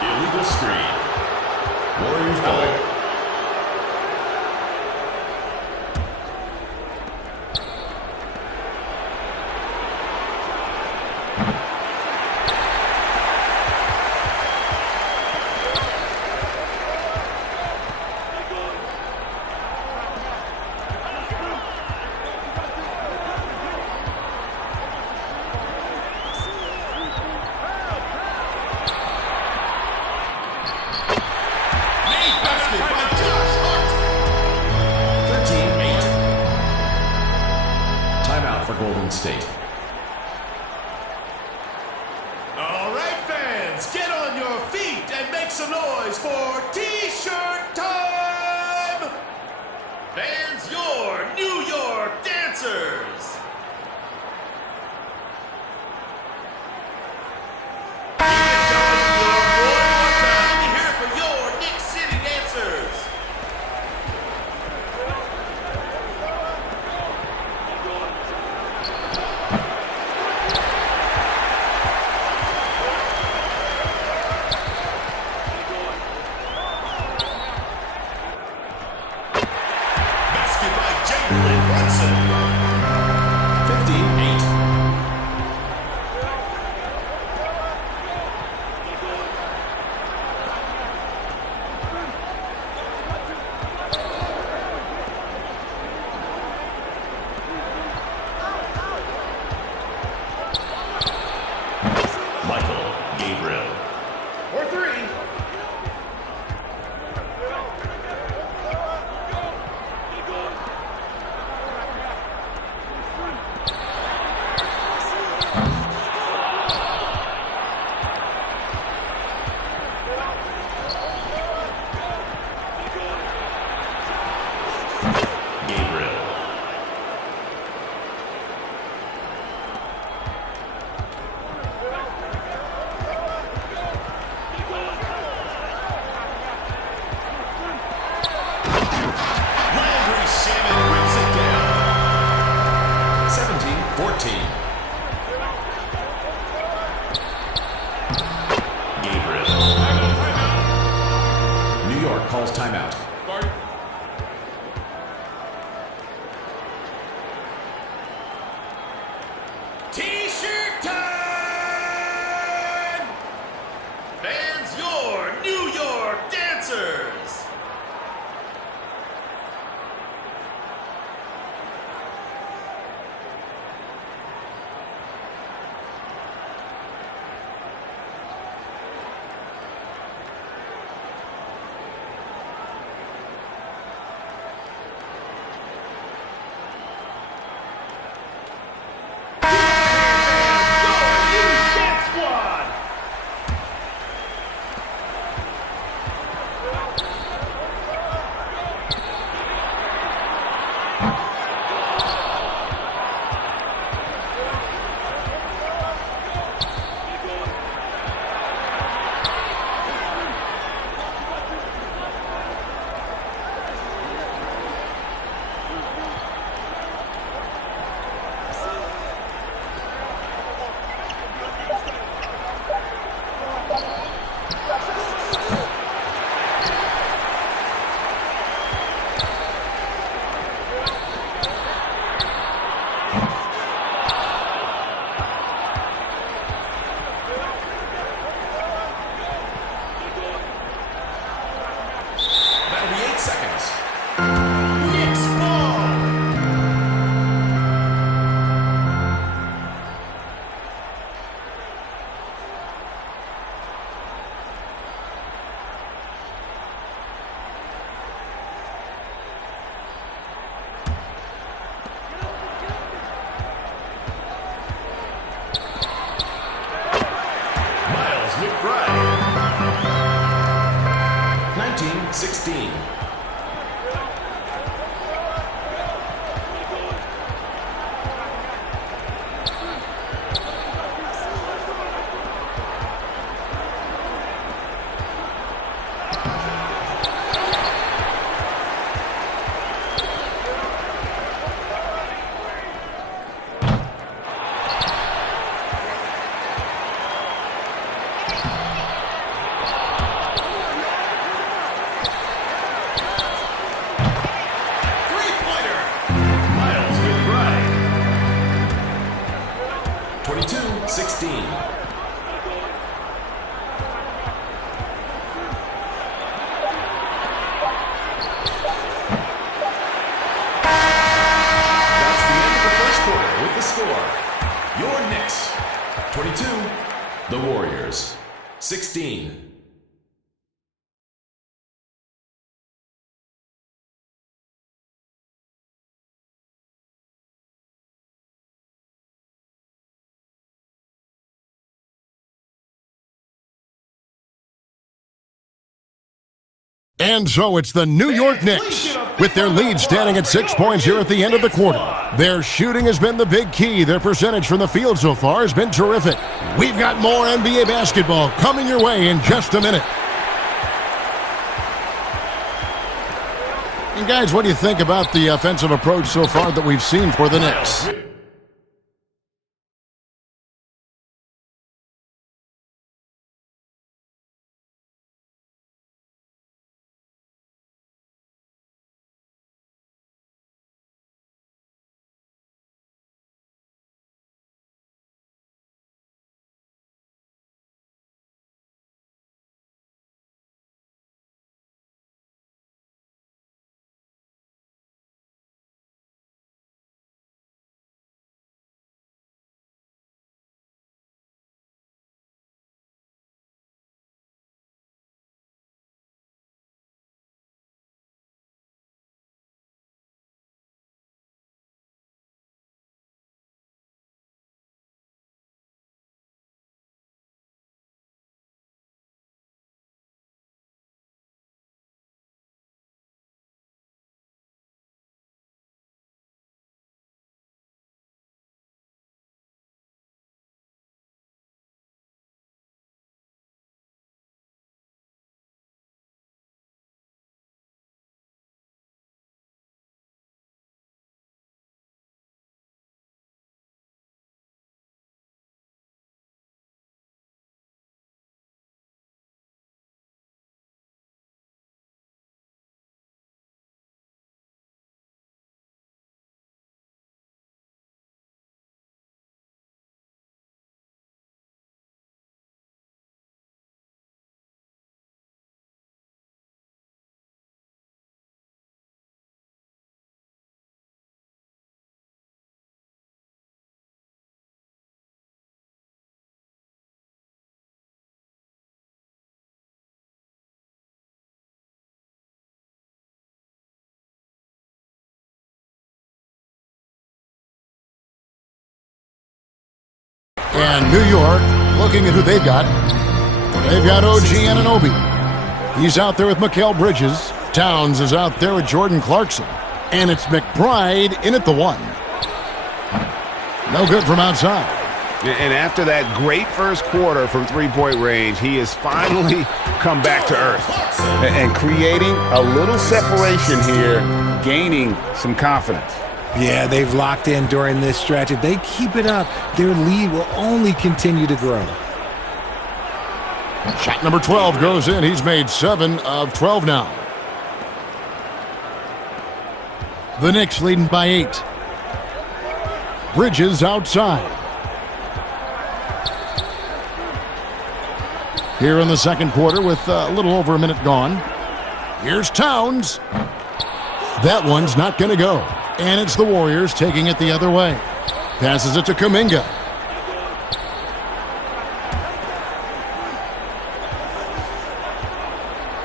Illegal screen. Warriors ball. Made basket by Josh Hart. 13-8. Timeout for Golden State. All right, fans, get on your feet and make some noise for T-shirt time! Fans, your New York dancers! Keep it going, New York. One more time. Let me hear it for your Knicks City dancers. Basket by Jalen Brunson. 15-8. Michael Gabriel. For 3. Gabriel. Landry Shamet rips it down. 17-14. Gabriel. New York calls timeout. T-shirt time! 17-16. Three-pointer. Miles McBride. 22-16. That's the end of the first quarter with the score. Your Knicks, 22. The Warriors, 16. And so it's the New York Knicks, with their lead standing at 6 points here at the end of the quarter. Their shooting has been the big key. Their percentage from the field so far has been terrific. We've got more NBA basketball coming your way in just a minute. And guys, what do you think about the offensive approach so far that we've seen for the Knicks? And New York, looking at who they've got. They've got OG Anunoby. He's out there with Mikal Bridges. Towns is out there with Jordan Clarkson. And it's McBride in at the one. No good from outside. And after that great first quarter from three-point range, he has finally come back to earth and creating a little separation here, gaining some confidence. Yeah, they've locked in during this stretch. If they keep it up, their lead will only continue to grow. Shot number 12 goes in. He's made 7 of 12 now. The Knicks leading by 8. Bridges outside. Here in the second quarter with a little over a minute gone. Here's Towns. That one's not going to go. And it's the Warriors taking it the other way. Passes it to Kuminga.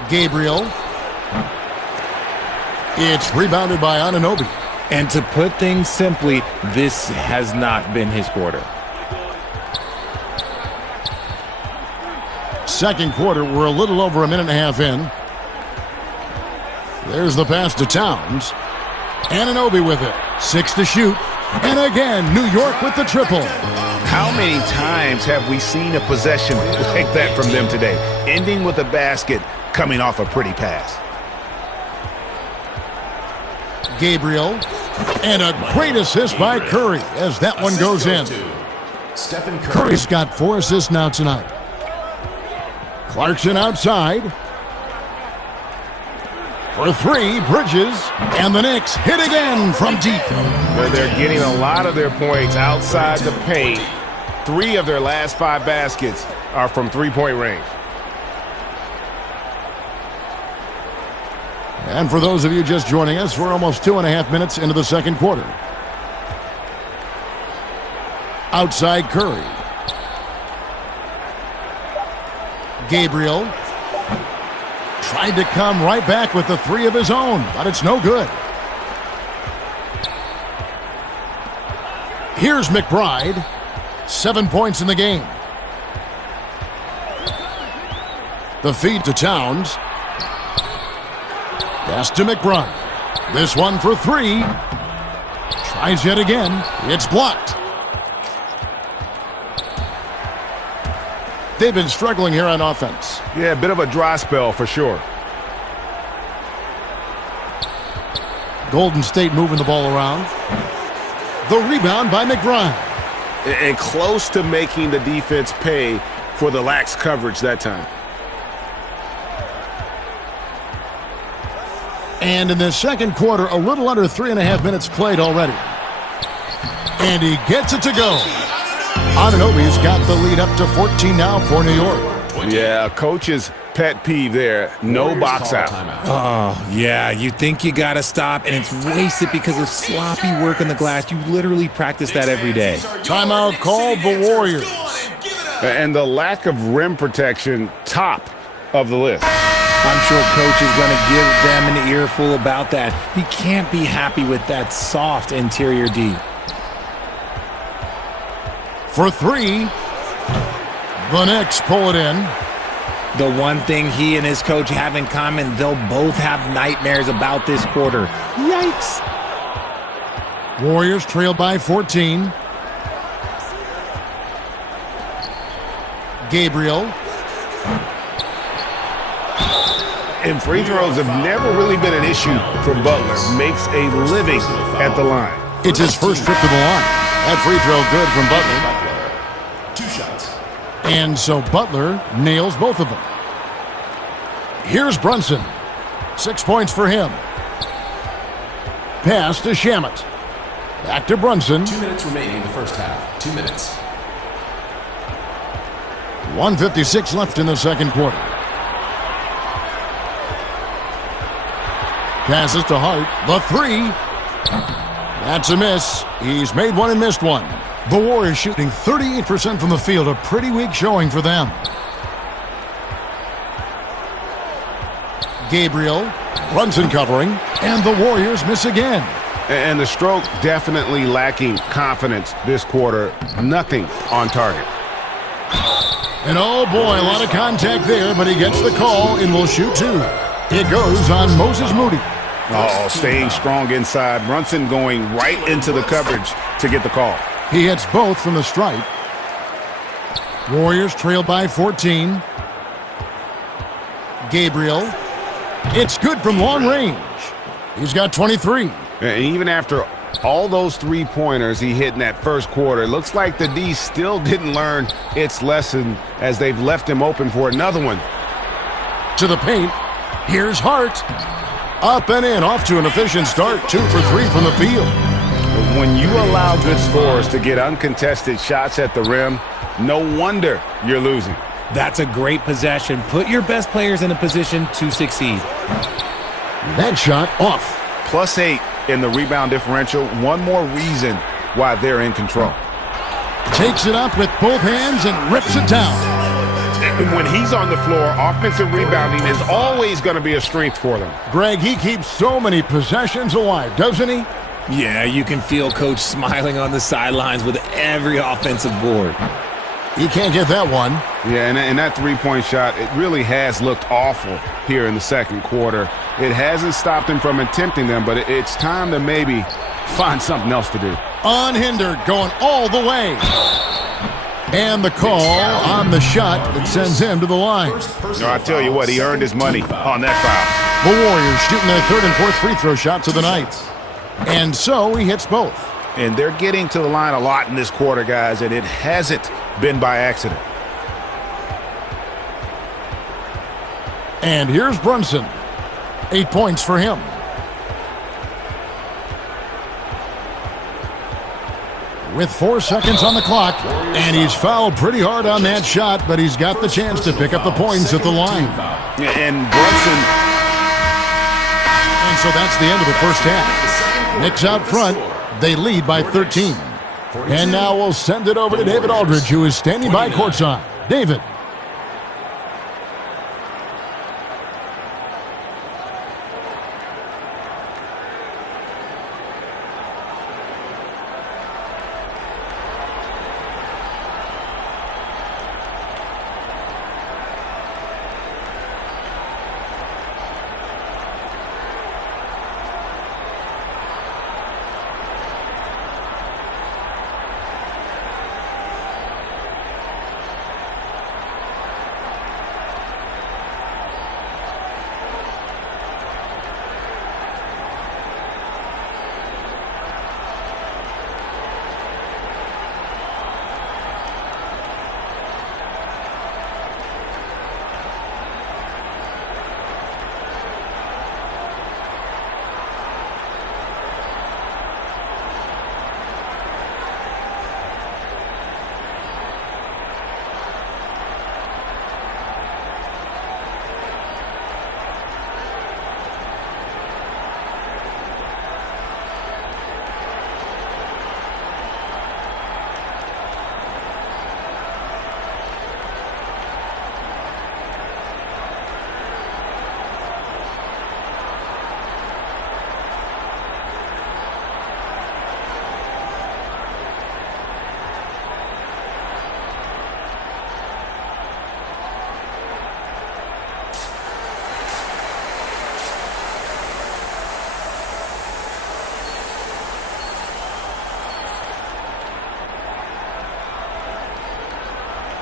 Gabriel. It's rebounded by Anunoby. And to put things simply, this has not been his quarter. Second quarter, we're a little over a minute and a half in. There's the pass to Towns. Anunoby with it. 6 to shoot. And again, New York with the triple. How many times have we seen a possession like that from them today? Ending with a basket, coming off a pretty pass. Gabriel. And a great assist by Curry as that one goes in. Stephen Curry. Curry's got 4 assists now tonight. Clarkson outside. For 3, Bridges. And the Knicks hit again from deep. But they're getting a lot of their points outside the paint. 3 of their last 5 baskets are from three-point range. And for those of you just joining us, we're almost 2.5 minutes into the second quarter. Outside Curry. Gabriel tried to come right back with the 3 of his own, but it's no good. Here's McBride. 7 points in the game. The feed to Towns. Pass to McBride. This one for 3. Tries yet again. It's blocked. They've been struggling here on offense. Yeah, a bit of a dry spell for sure. Golden State moving the ball around. The rebound by McBride. And close to making the defense pay for the lax coverage that time. And in the second quarter, a little under 3.5 minutes played already. And he gets it to go. Anunoby's got the lead up to 14 now for New York. Yeah, coach's pet peeve there. No box out. Oh, yeah, you think you got to stop, and it's wasted because of sloppy work on the glass. You literally practice that every day. Timeout called the Warriors. And the lack of rim protection, top of the list. I'm sure coach is going to give them an earful about that. He can't be happy with that soft interior D. For 3, the Knicks pull it in. The one thing he and his coach have in common, they'll both have nightmares about this quarter. Yikes. Warriors trail by 14. Gabriel. And free throws have never really been an issue for Butler. Makes a living at the line. It's his first trip to the line. That free throw good from Butler. 2 shots. And so Butler nails both of them. Here's Brunson. 6 points for him. Pass to Shamet. Back to Brunson. 2 minutes remaining in the first half. 2 minutes. 1:56 left in the second quarter. Passes to Hart. The 3. That's a miss. He's made one and missed one. The Warriors shooting 38% from the field. A pretty weak showing for them. Gabriel. Brunson covering. And the Warriors miss again. And the stroke definitely lacking confidence this quarter. Nothing on target. And oh boy, a lot of contact there, but he gets the call and will shoot 2. It goes on Moses Moody. Oh, staying strong inside. Brunson going right into the coverage to get the call. He hits both from the stripe. Warriors trail by 14. Gabriel. It's good from long range. He's got 23. And even after all those three-pointers he hit in that first quarter, it looks like the D still didn't learn its lesson as they've left him open for another one. To the paint. Here's Hart. Up and in, off to an efficient start. 2 for 3 from the field. When you allow good scorers to get uncontested shots at the rim, no wonder you're losing. That's a great possession. Put your best players in a position to succeed. That shot off. +8 in the rebound differential. One more reason why they're in control. Takes it up with both hands and rips it down. When he's on the floor, offensive rebounding is always going to be a strength for them. Greg, he keeps so many possessions alive, doesn't he? Yeah, you can feel Coach smiling on the sidelines with every offensive board. He can't get that one. Yeah, and that three-point shot, it really has looked awful here in the second quarter. It hasn't stopped him from attempting them, but it's time to maybe find something else to do. Unhindered, going all the way. And the call on the shot that sends him to the line. No, I tell you what, he earned his money on that foul. The Warriors shooting their third and fourth free throw shots of the night. And so he hits both. And they're getting to the line a lot in this quarter, guys, and it hasn't been by accident. And here's Brunson. 8 points for him. With 4 seconds on the clock, and he's fouled pretty hard on that shot, but he's got the chance to pick up the points at the line. And Brunson. And so that's the end of the first half. Knicks out front. They lead by 13. And now we'll send it over to David Aldridge, who is standing by courtside. David.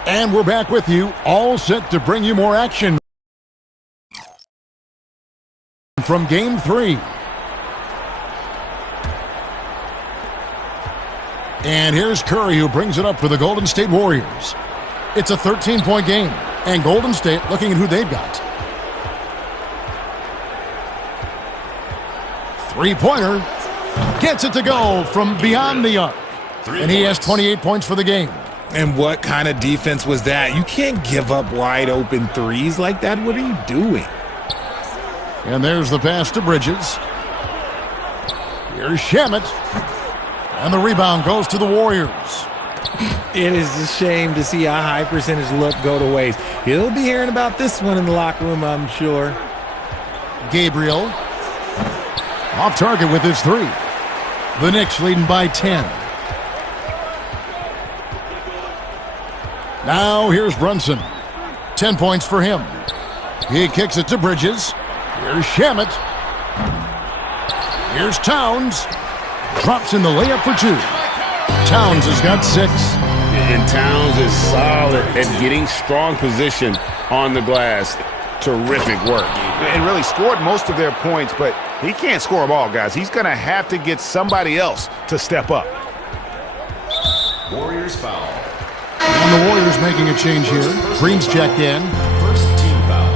And we're back with you, all set to bring you more action from Game 3. And here's Curry, who brings it up for the Golden State Warriors. It's a 13-point game, and Golden State looking at who they've got. Three-pointer, gets it to go from beyond the arc. And he has 28 points for the game. And what kind of defense was that? You can't give up wide open threes like that. What are you doing? And there's the pass to Bridges. Here's Shamet. And the rebound goes to the Warriors. It is a shame to see a high percentage look go to waste. He'll be hearing about this one in the locker room, I'm sure. Gabriel. Off target with his three. The Knicks leading by 10. Now here's Brunson. 10 points for him. He kicks it to Bridges. Here's Shamet. Here's Towns. Drops in the layup for 2. Towns has got 6. And Towns is solid at getting strong position on the glass. Terrific work. And really scored most of their points, but he can't score them all, guys. He's going to have to get somebody else to step up. Warriors foul. And the Warriors making a change here. Green's checked in. First team foul.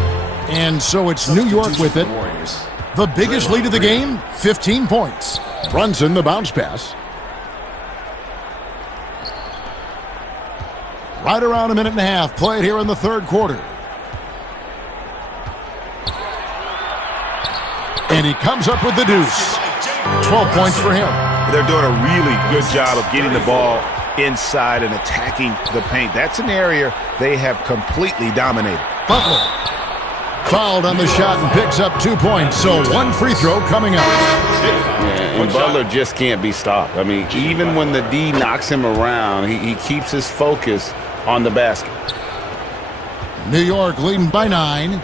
And so it's New York with it. The biggest lead of the game, 15 points. Brunson, the bounce pass. Right around a minute and a half played here in the third quarter. And he comes up with the deuce. 12 points for him. They're doing a really good job of getting the ball inside and attacking the paint. That's an area they have completely dominated. Butler fouled on the shot and picks up 2 points. So 1 free throw coming up. Yeah, and Butler just can't be stopped. I mean, even when the D knocks him around, he keeps his focus on the basket. New York leading by 9.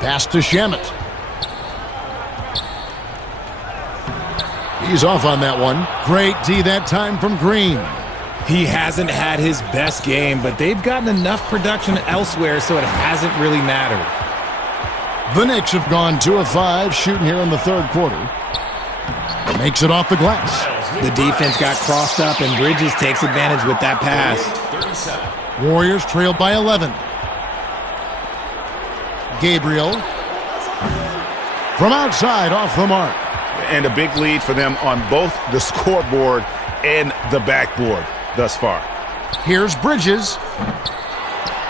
Pass to Shamet. He's off on that one. Great D that time from Green. He hasn't had his best game, but they've gotten enough production elsewhere, so it hasn't really mattered. The Knicks have gone 2 of 5 shooting here in the third quarter. Makes it off the glass. The defense got crossed up, and Bridges takes advantage with that pass. 37. Warriors trailed by 11. Gabriel from outside off the mark. And a big lead for them on both the scoreboard and the backboard thus far. Here's Bridges.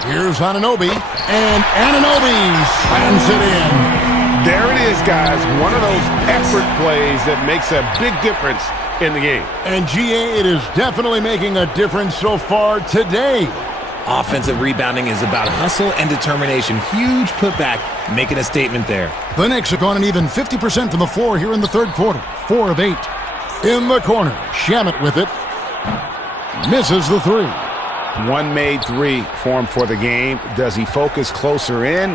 Here's Anunoby. And Anunoby slams it in. There it is, guys. One of those effort plays that makes a big difference in the game. And GA, it is definitely making a difference so far today. Offensive rebounding is about hustle and determination. Huge putback, making a statement there. The Knicks have gone an even 50% from the floor here in the third quarter. 4 of 8. In the corner, Shamet with it. Misses the 3. One made 3 for him for the game. Does he focus closer in?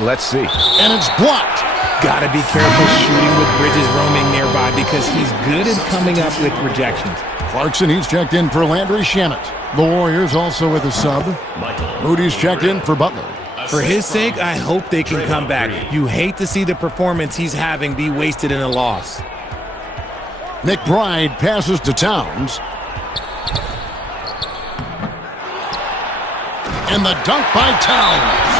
Let's see. And it's blocked. Gotta be careful shooting with Bridges roaming nearby because he's good at coming up with rejections. Clarkson, he's checked in for Landry Shamet. The Warriors also with a sub. Moody's checked in for Butler. For his sake, I hope they can come back. You hate to see the performance he's having be wasted in a loss. McBride passes to Towns. And the dunk by Towns.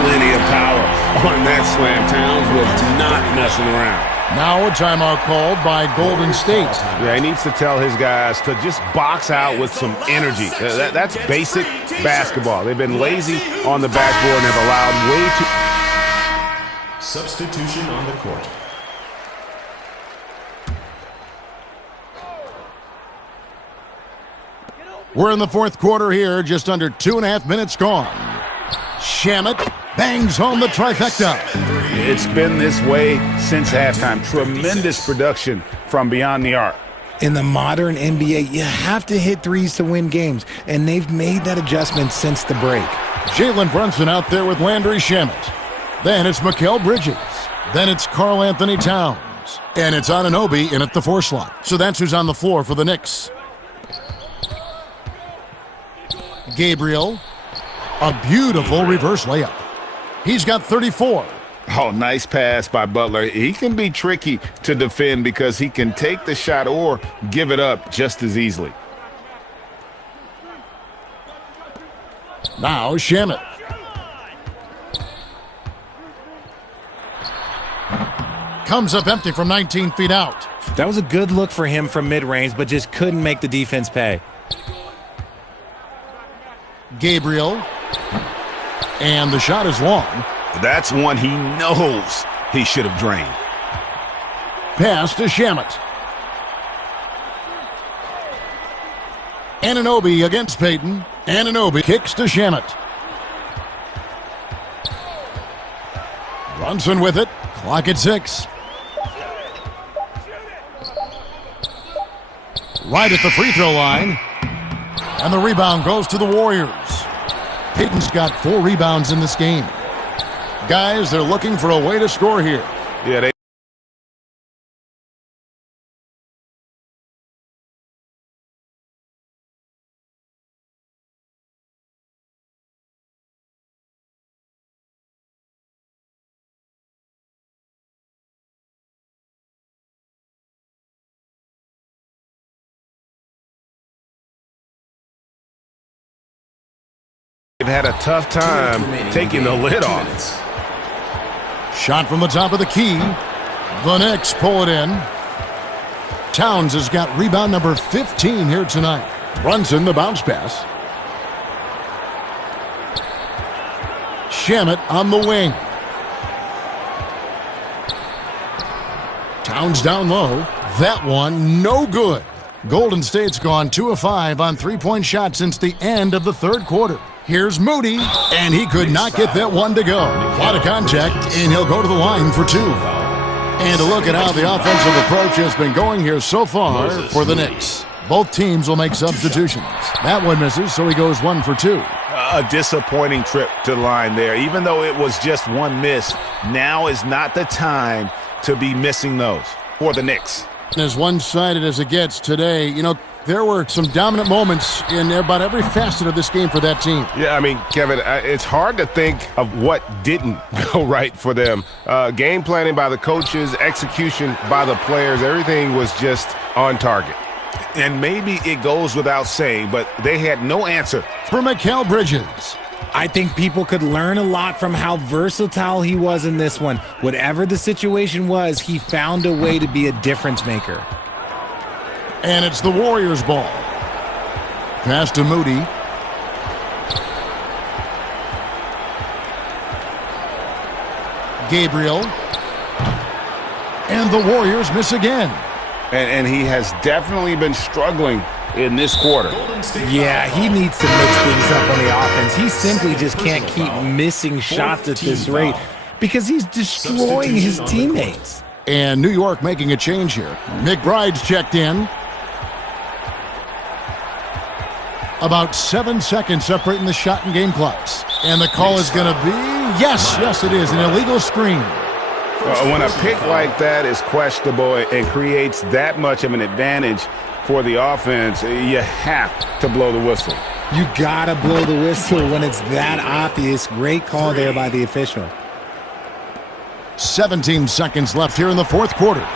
Plenty of power on that slam. Towns was not messing around. Now a timeout called by Golden State. Yeah, he needs to tell his guys to just box out with some energy. That's basic basketball. They've been lazy on the backboard and have allowed way too... Substitution on the court. We're in the fourth quarter here, just under 2.5 minutes gone. Shamet bangs home the trifecta. It's been this way since halftime. Tremendous production from beyond the arc. In the modern NBA, you have to hit threes to win games, and they've made that adjustment since the break. Jalen Brunson out there with Landry Shamet. Then it's Mikal Bridges. Then it's Karl Anthony Towns. And it's Anunoby in at the 4 slot. So that's who's on the floor for the Knicks. Gabriel, a beautiful reverse layup. He's got 34. Oh, nice pass by Butler. He can be tricky to defend because he can take the shot or give it up just as easily. Now Shamet. Comes up empty from 19 feet out. That was a good look for him from mid-range, but just couldn't make the defense pay. Gabriel. And the shot is long. That's one he knows he should have drained. Pass to Shamet. Anunoby against Payton. Anunoby kicks to Shamet. Brunson with it. Clock at 6. Right at the free throw line. And the rebound goes to the Warriors. Payton's got 4 rebounds in this game. Guys, they're looking for a way to score here. Yeah, they had a tough time taking the lid off. Shot from the top of the key. The Knicks pull it in. Towns has got rebound number 15 here tonight. Brunson, the bounce pass. Shamet on the wing. Towns down low. That one, no good. Golden State's gone 2 of 5 on 3-point shots since the end of the third quarter. Here's Moody, and he could not get that one to go. A lot of contact, and he'll go to the line for 2. And a look at how the offensive approach has been going here so far for the Knicks. Both teams will make substitutions. That one misses, so he goes 1 for 2. A disappointing trip to the line there. Even though it was just one miss, now is not the time to be missing those for the Knicks. As one-sided as it gets today, there were some dominant moments in about every facet of this game for that team. Yeah, I mean, Kevin, it's hard to think of what didn't go right for them. Game planning by the coaches, execution by the players, everything was just on target. And maybe it goes without saying, but they had no answer. For Mikal Bridges. I think people could learn a lot from how versatile he was in this one. Whatever the situation was, he found a way to be a difference maker. And it's the Warriors' ball. Pass to Moody. Gabriel. And the Warriors miss again. And he has definitely been struggling in this quarter. Yeah, he needs to mix things up on the offense. He simply just can't keep missing shots at this rate because he's destroying his teammates. And New York making a change here. McBride's checked in. About 7 seconds separating the shot and game clocks. And the call is going to be, yes, it is, an illegal screen. When a pick like that is questionable and creates that much of an advantage for the offense, you have to blow the whistle. You gotta blow the whistle when it's that obvious. Great call there by the official. 17 seconds left here in the fourth quarter.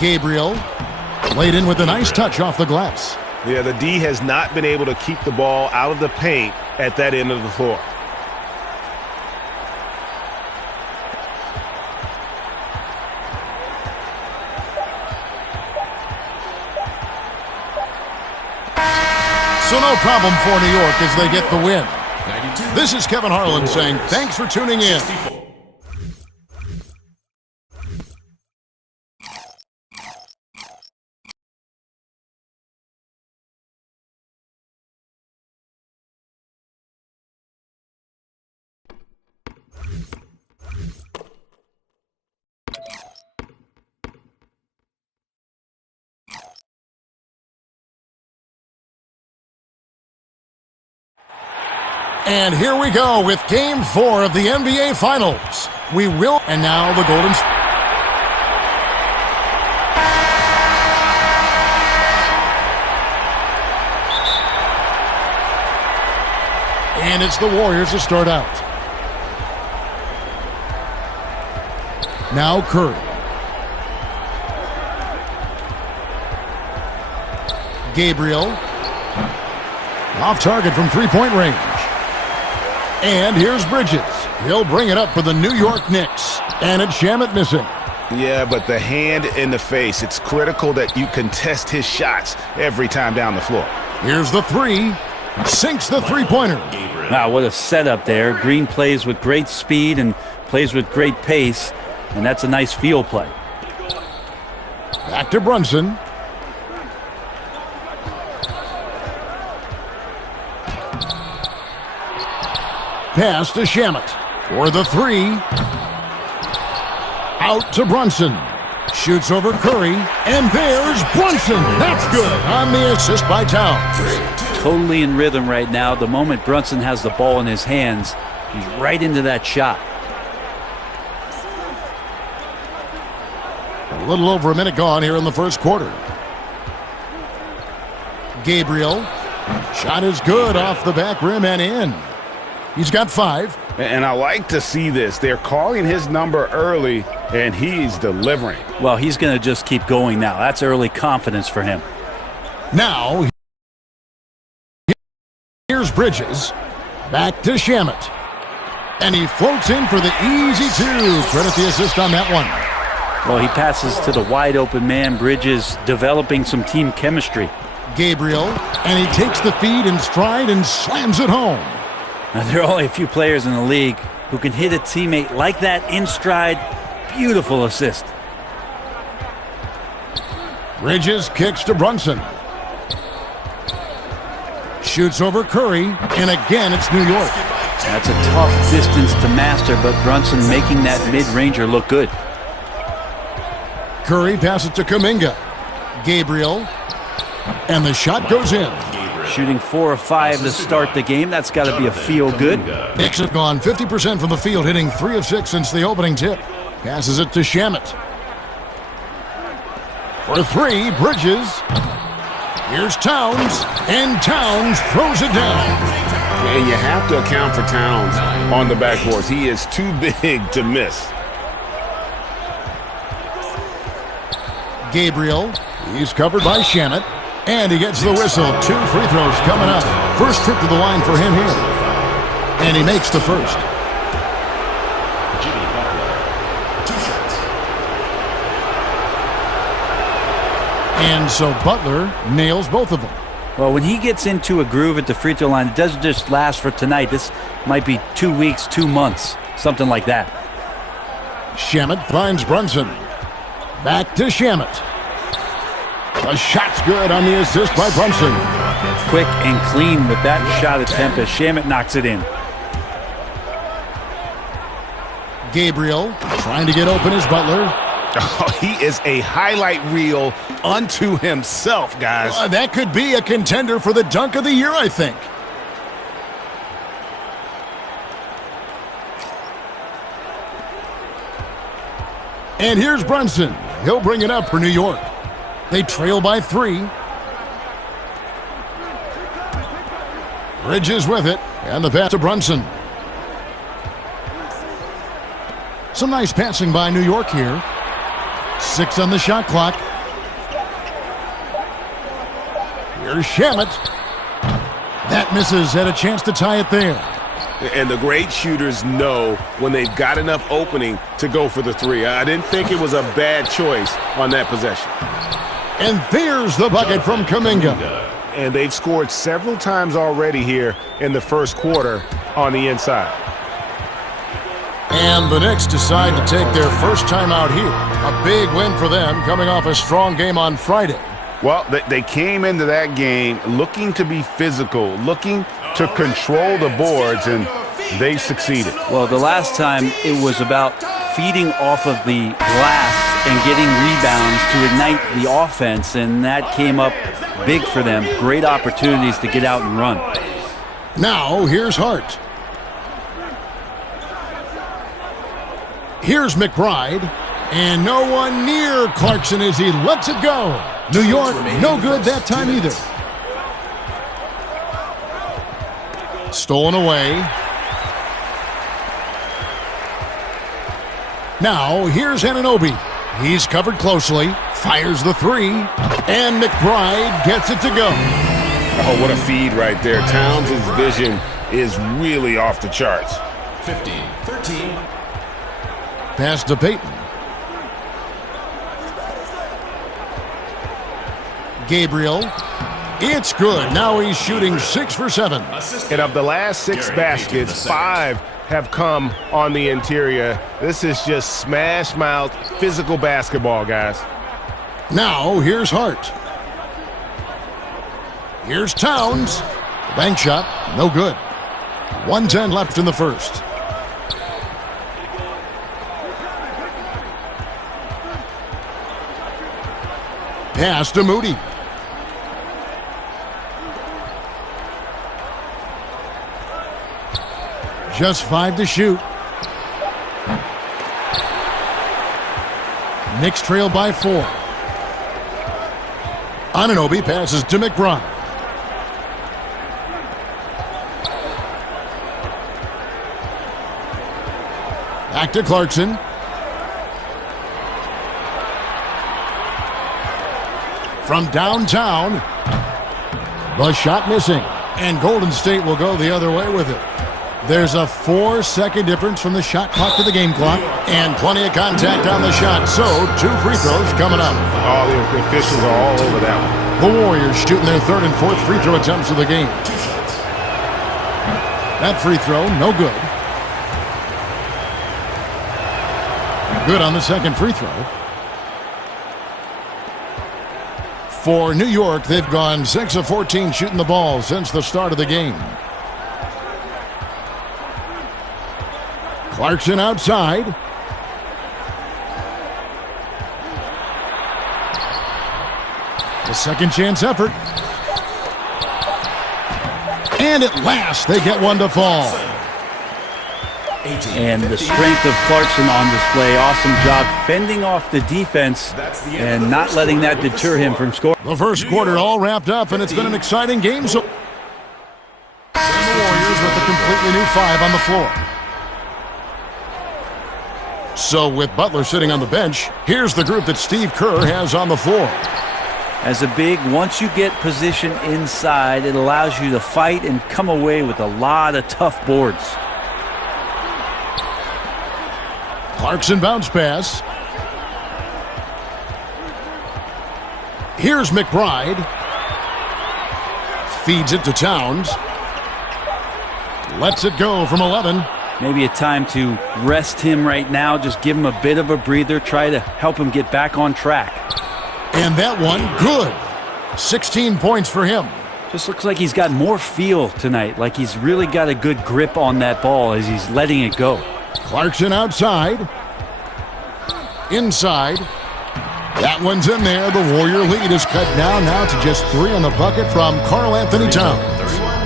Gabriel laid in with a nice touch off the glass. Yeah, the D has not been able to keep the ball out of the paint at that end of the floor. So no problem for New York as they get the win. This is Kevin Harlan saying thanks for tuning in. And here we go with Game 4 of the NBA Finals. And now the Golden State. And it's the Warriors to start out. Now Curry. Gabriel. Off target from three-point range. And here's Bridges. He'll bring it up for the New York Knicks. And it's Shamet missing. Yeah, but the hand in the face, it's critical that you contest his shots every time down the floor. Here's the three. Sinks the three-pointer. Wow, what a setup there. Green plays with great speed and plays with great pace, and that's a nice field play. Back to Brunson. Pass to Shamet for the three. Out to Brunson. Shoots over Curry, and there's Brunson. That's good on the assist by Towns. Totally in rhythm right now. The moment Brunson has the ball in his hands, he's right into that shot. A little over a minute gone here in the first quarter. Gabriel. Shot is good off the back rim and in. He's got 5. And I like to see this. They're calling his number early, and he's delivering. Well, he's going to just keep going now. That's early confidence for him. Now, here's Bridges. Back to Shamet. And he floats in for the easy two. Credit the assist on that one. Well, he passes to the wide open man. Bridges developing some team chemistry. Gabriel, and he takes the feed in stride and slams it home. Now, there are only a few players in the league who can hit a teammate like that in stride. Beautiful assist. Bridges kicks to Brunson. Shoots over Curry, and again it's New York. That's a tough distance to master, but Brunson making that mid-ranger look good. Curry passes to Kuminga. Gabriel. And the shot goes in. Shooting 4 of 5 to start the game. That's got to be a feel-good. Knicks have gone 50% from the field, hitting 3 of 6 since the opening tip. Passes it to Shamet. For 3, Bridges. Here's Towns, and Towns throws it down. And you have to account for Towns on the backboards. He is too big to miss. Gabriel, he's covered by Shamet, and he gets the whistle. 2 free throws coming up. First trip to the line for him here. And he makes the first. Jimmy Butler, 2 shots. And so Butler nails both of them. Well, when he gets into a groove at the free throw line, it doesn't just last for tonight. This might be 2 weeks, 2 months, something like that. Shamet finds Brunson. Back to Shamet. The shot's good on the assist by Brunson. Quick and clean with that shot attempt as Shamet knocks it in. Gabriel trying to get open as Butler. Oh, he is a highlight reel unto himself, guys. That could be a contender for the dunk of the year, I think. And here's Brunson. He'll bring it up for New York. They trail by 3. Bridges with it, and the pass to Brunson. Some nice passing by New York here. 6 on the shot clock. Here's Shamet. That misses. Had a chance to tie it there. And the great shooters know when they've got enough opening to go for the 3. I didn't think it was a bad choice on that possession. And there's the bucket from Kuminga. And they've scored several times already here in the first quarter on the inside. And the Knicks decide to take their first time out here. A big win for them, coming off a strong game on Friday. Well, they came into that game looking to be physical, looking to control the boards, and they succeeded. Well, the last time it was about feeding off of the glass and getting rebounds to ignite the offense, and that came up big for them. Great opportunities to get out and run. Now, here's Hart. Here's McBride, and no one near Clarkson as he lets it go. New York, no good that time either. Stolen away. Now, here's Anunoby. He's covered closely, fires the 3, and McBride gets it to go. Oh, what a feed right there. Towns' vision is really off the charts. 15-13. Pass to Payton. Gabriel. It's good. Now he's shooting 6 for 7. And of the last 6 baskets, 5 have come on the interior. This is just smash mouth physical basketball, guys. Now here's Hart. Here's Towns. Bank shot, no good. 1:10 left in the first. Pass to Moody. Just 5 to shoot. Knicks trail by 4. Anunoby passes to McBride. Back to Clarkson. From downtown, the shot missing, and Golden State will go the other way with it. There's a 4-second difference from the shot clock to the game clock, and plenty of contact on the shot, so 2 free throws coming up. All the officials are all over that one. The Warriors shooting their 3rd and 4th free throw attempts of the game. That free throw, no good. Good on the 2nd free throw. For New York, they've gone 6 of 14 shooting the ball since the start of the game. Clarkson outside. The second chance effort. And at last, they get one to fall. And the strength of Clarkson on display. Awesome job fending off the defense and not letting that deter him from scoring. The first quarter all wrapped up, and it's been an exciting game. So the Warriors with a completely new 5 on the floor. So with Butler sitting on the bench, here's the group that Steve Kerr has on the floor. As a big, once you get position inside, it allows you to fight and come away with a lot of tough boards. Clarkson bounce pass. Here's McBride. Feeds it to Towns. Lets it go from 11. Maybe a time to rest him right now. Just give him a bit of a breather. Try to help him get back on track. And that one, good. 16 points for him. Just looks like he's got more feel tonight. Like he's really got a good grip on that ball as he's letting it go. Clarkson outside. Inside. That one's in there. The Warrior lead is cut down now to just 3 on the bucket from Karl Anthony Towns.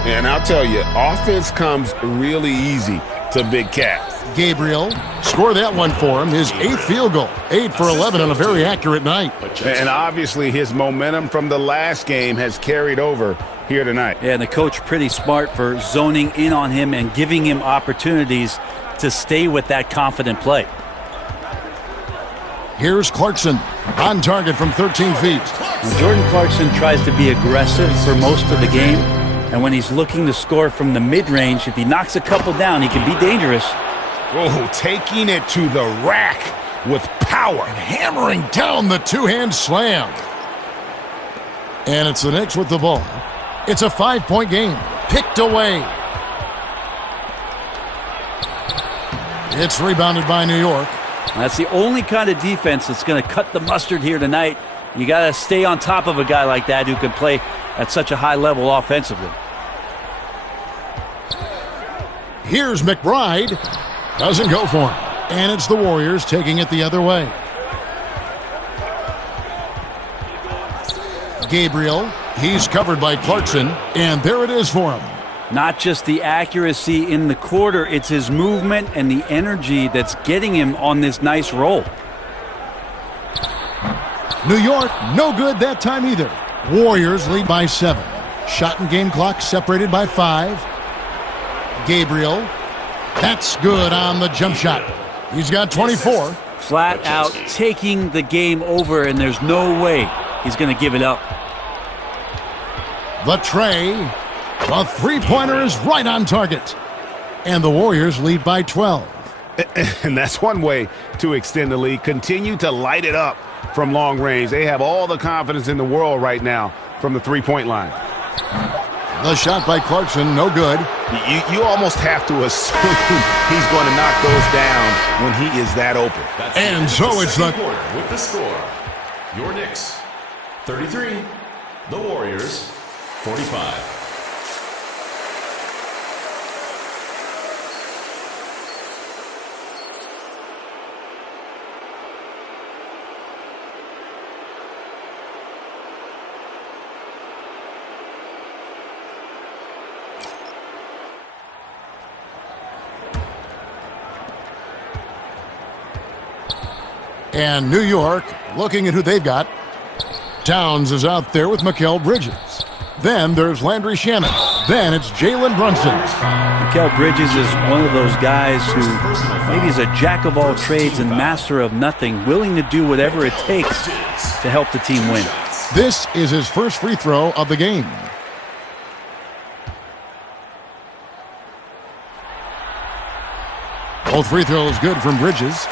And I'll tell you, offense comes really easy to Big Cat. Gabriel score that one for him. His 8th field goal. 8 for 11 on a very accurate night. And obviously his momentum from the last game has carried over here tonight. Yeah, and the coach pretty smart for zoning in on him and giving him opportunities to stay with that confident play. Here's Clarkson on target from 13 feet. And Jordan Clarkson tries to be aggressive for most of the game. And when he's looking to score from the mid-range, if he knocks a couple down, he can be dangerous. Oh, taking it to the rack with power. And hammering down the two-hand slam. And it's the Knicks with the ball. It's a 5-point game. Picked away. It's rebounded by New York. That's the only kind of defense that's going to cut the mustard here tonight. You got to stay on top of a guy like that who can play at such a high level offensively. Here's McBride. Doesn't go for him. And it's the Warriors taking it the other way. Gabriel. He's covered by Clarkson. And there it is for him. Not just the accuracy in the quarter, it's his movement and the energy that's getting him on this nice roll. New York, no good that time either. Warriors lead by 7. Shot and game clock separated by 5. Gabriel. That's good on the jump shot. He's got 24. Flat out taking the game over, and there's no way he's going to give it up. The tray. The three-pointer is right on target. And the Warriors lead by 12. And that's one way to extend the lead. Continue to light it up from long range. They have all the confidence in the world right now from the three-point line. The shot by Clarkson, no good. You almost have to assume he's going to knock those down when he is that open. And so it's the quarter with the score. Your Knicks, 33. The Warriors, 45. And New York, looking at who they've got. Towns is out there with Mikal Bridges. Then there's Landry Shamet. Then it's Jalen Brunson. Mikal Bridges is one of those guys who maybe is a jack of all trades and master of nothing, willing to do whatever it takes to help the team win. This is his first free throw of the game. Both free throws good from Bridges.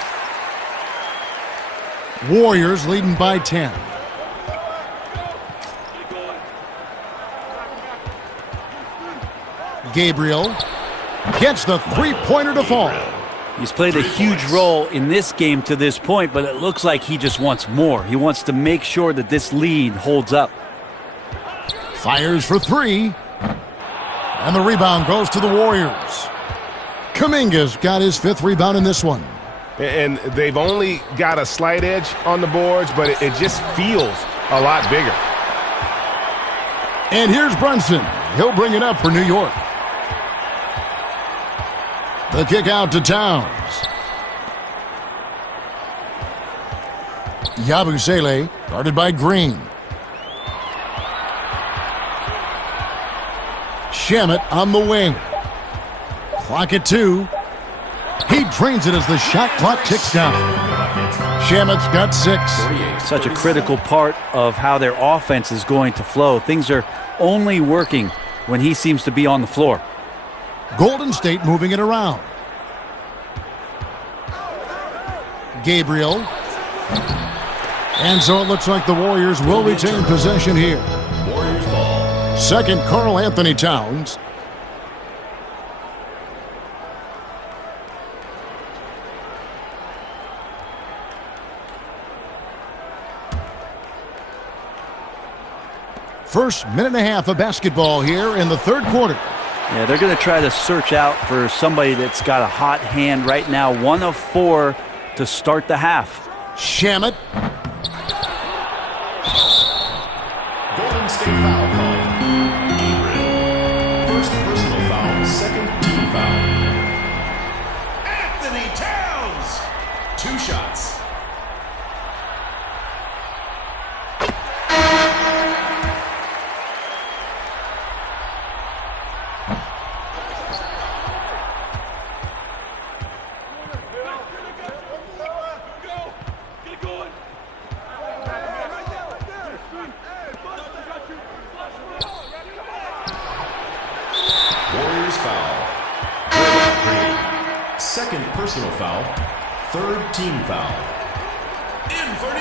Warriors leading by 10. Gabriel gets the three-pointer to fall. He's played a huge role in this game to this point, but it looks like he just wants more. He wants to make sure that this lead holds up. Fires for 3. And the rebound goes to the Warriors. Kuminga's got his 5th rebound in this one. And they've only got a slight edge on the boards, but it just feels a lot bigger. And here's Brunson. He'll bring it up for New York. The kick out to Towns. Yabusele, guarded by Green. Shamet on the wing. Clock at 2. He drains it as the shot clock ticks down. Shamet's got 6. Such a critical part of how their offense is going to flow. Things are only working when he seems to be on the floor. Golden State moving it around. Gabriel. And so it looks like the Warriors will retain possession here. Warriors ball. Second, Karl Anthony Towns. First minute and a half of basketball here in the third quarter. Yeah, they're going to try to search out for somebody that's got a hot hand right now. 1 of 4 to start the half. Shamet. Golden State foul called. Gabriel. First personal foul, second team foul. Anthony Towns. 2 shots. Warriors foul. Green. Second personal foul. Third team foul. In for New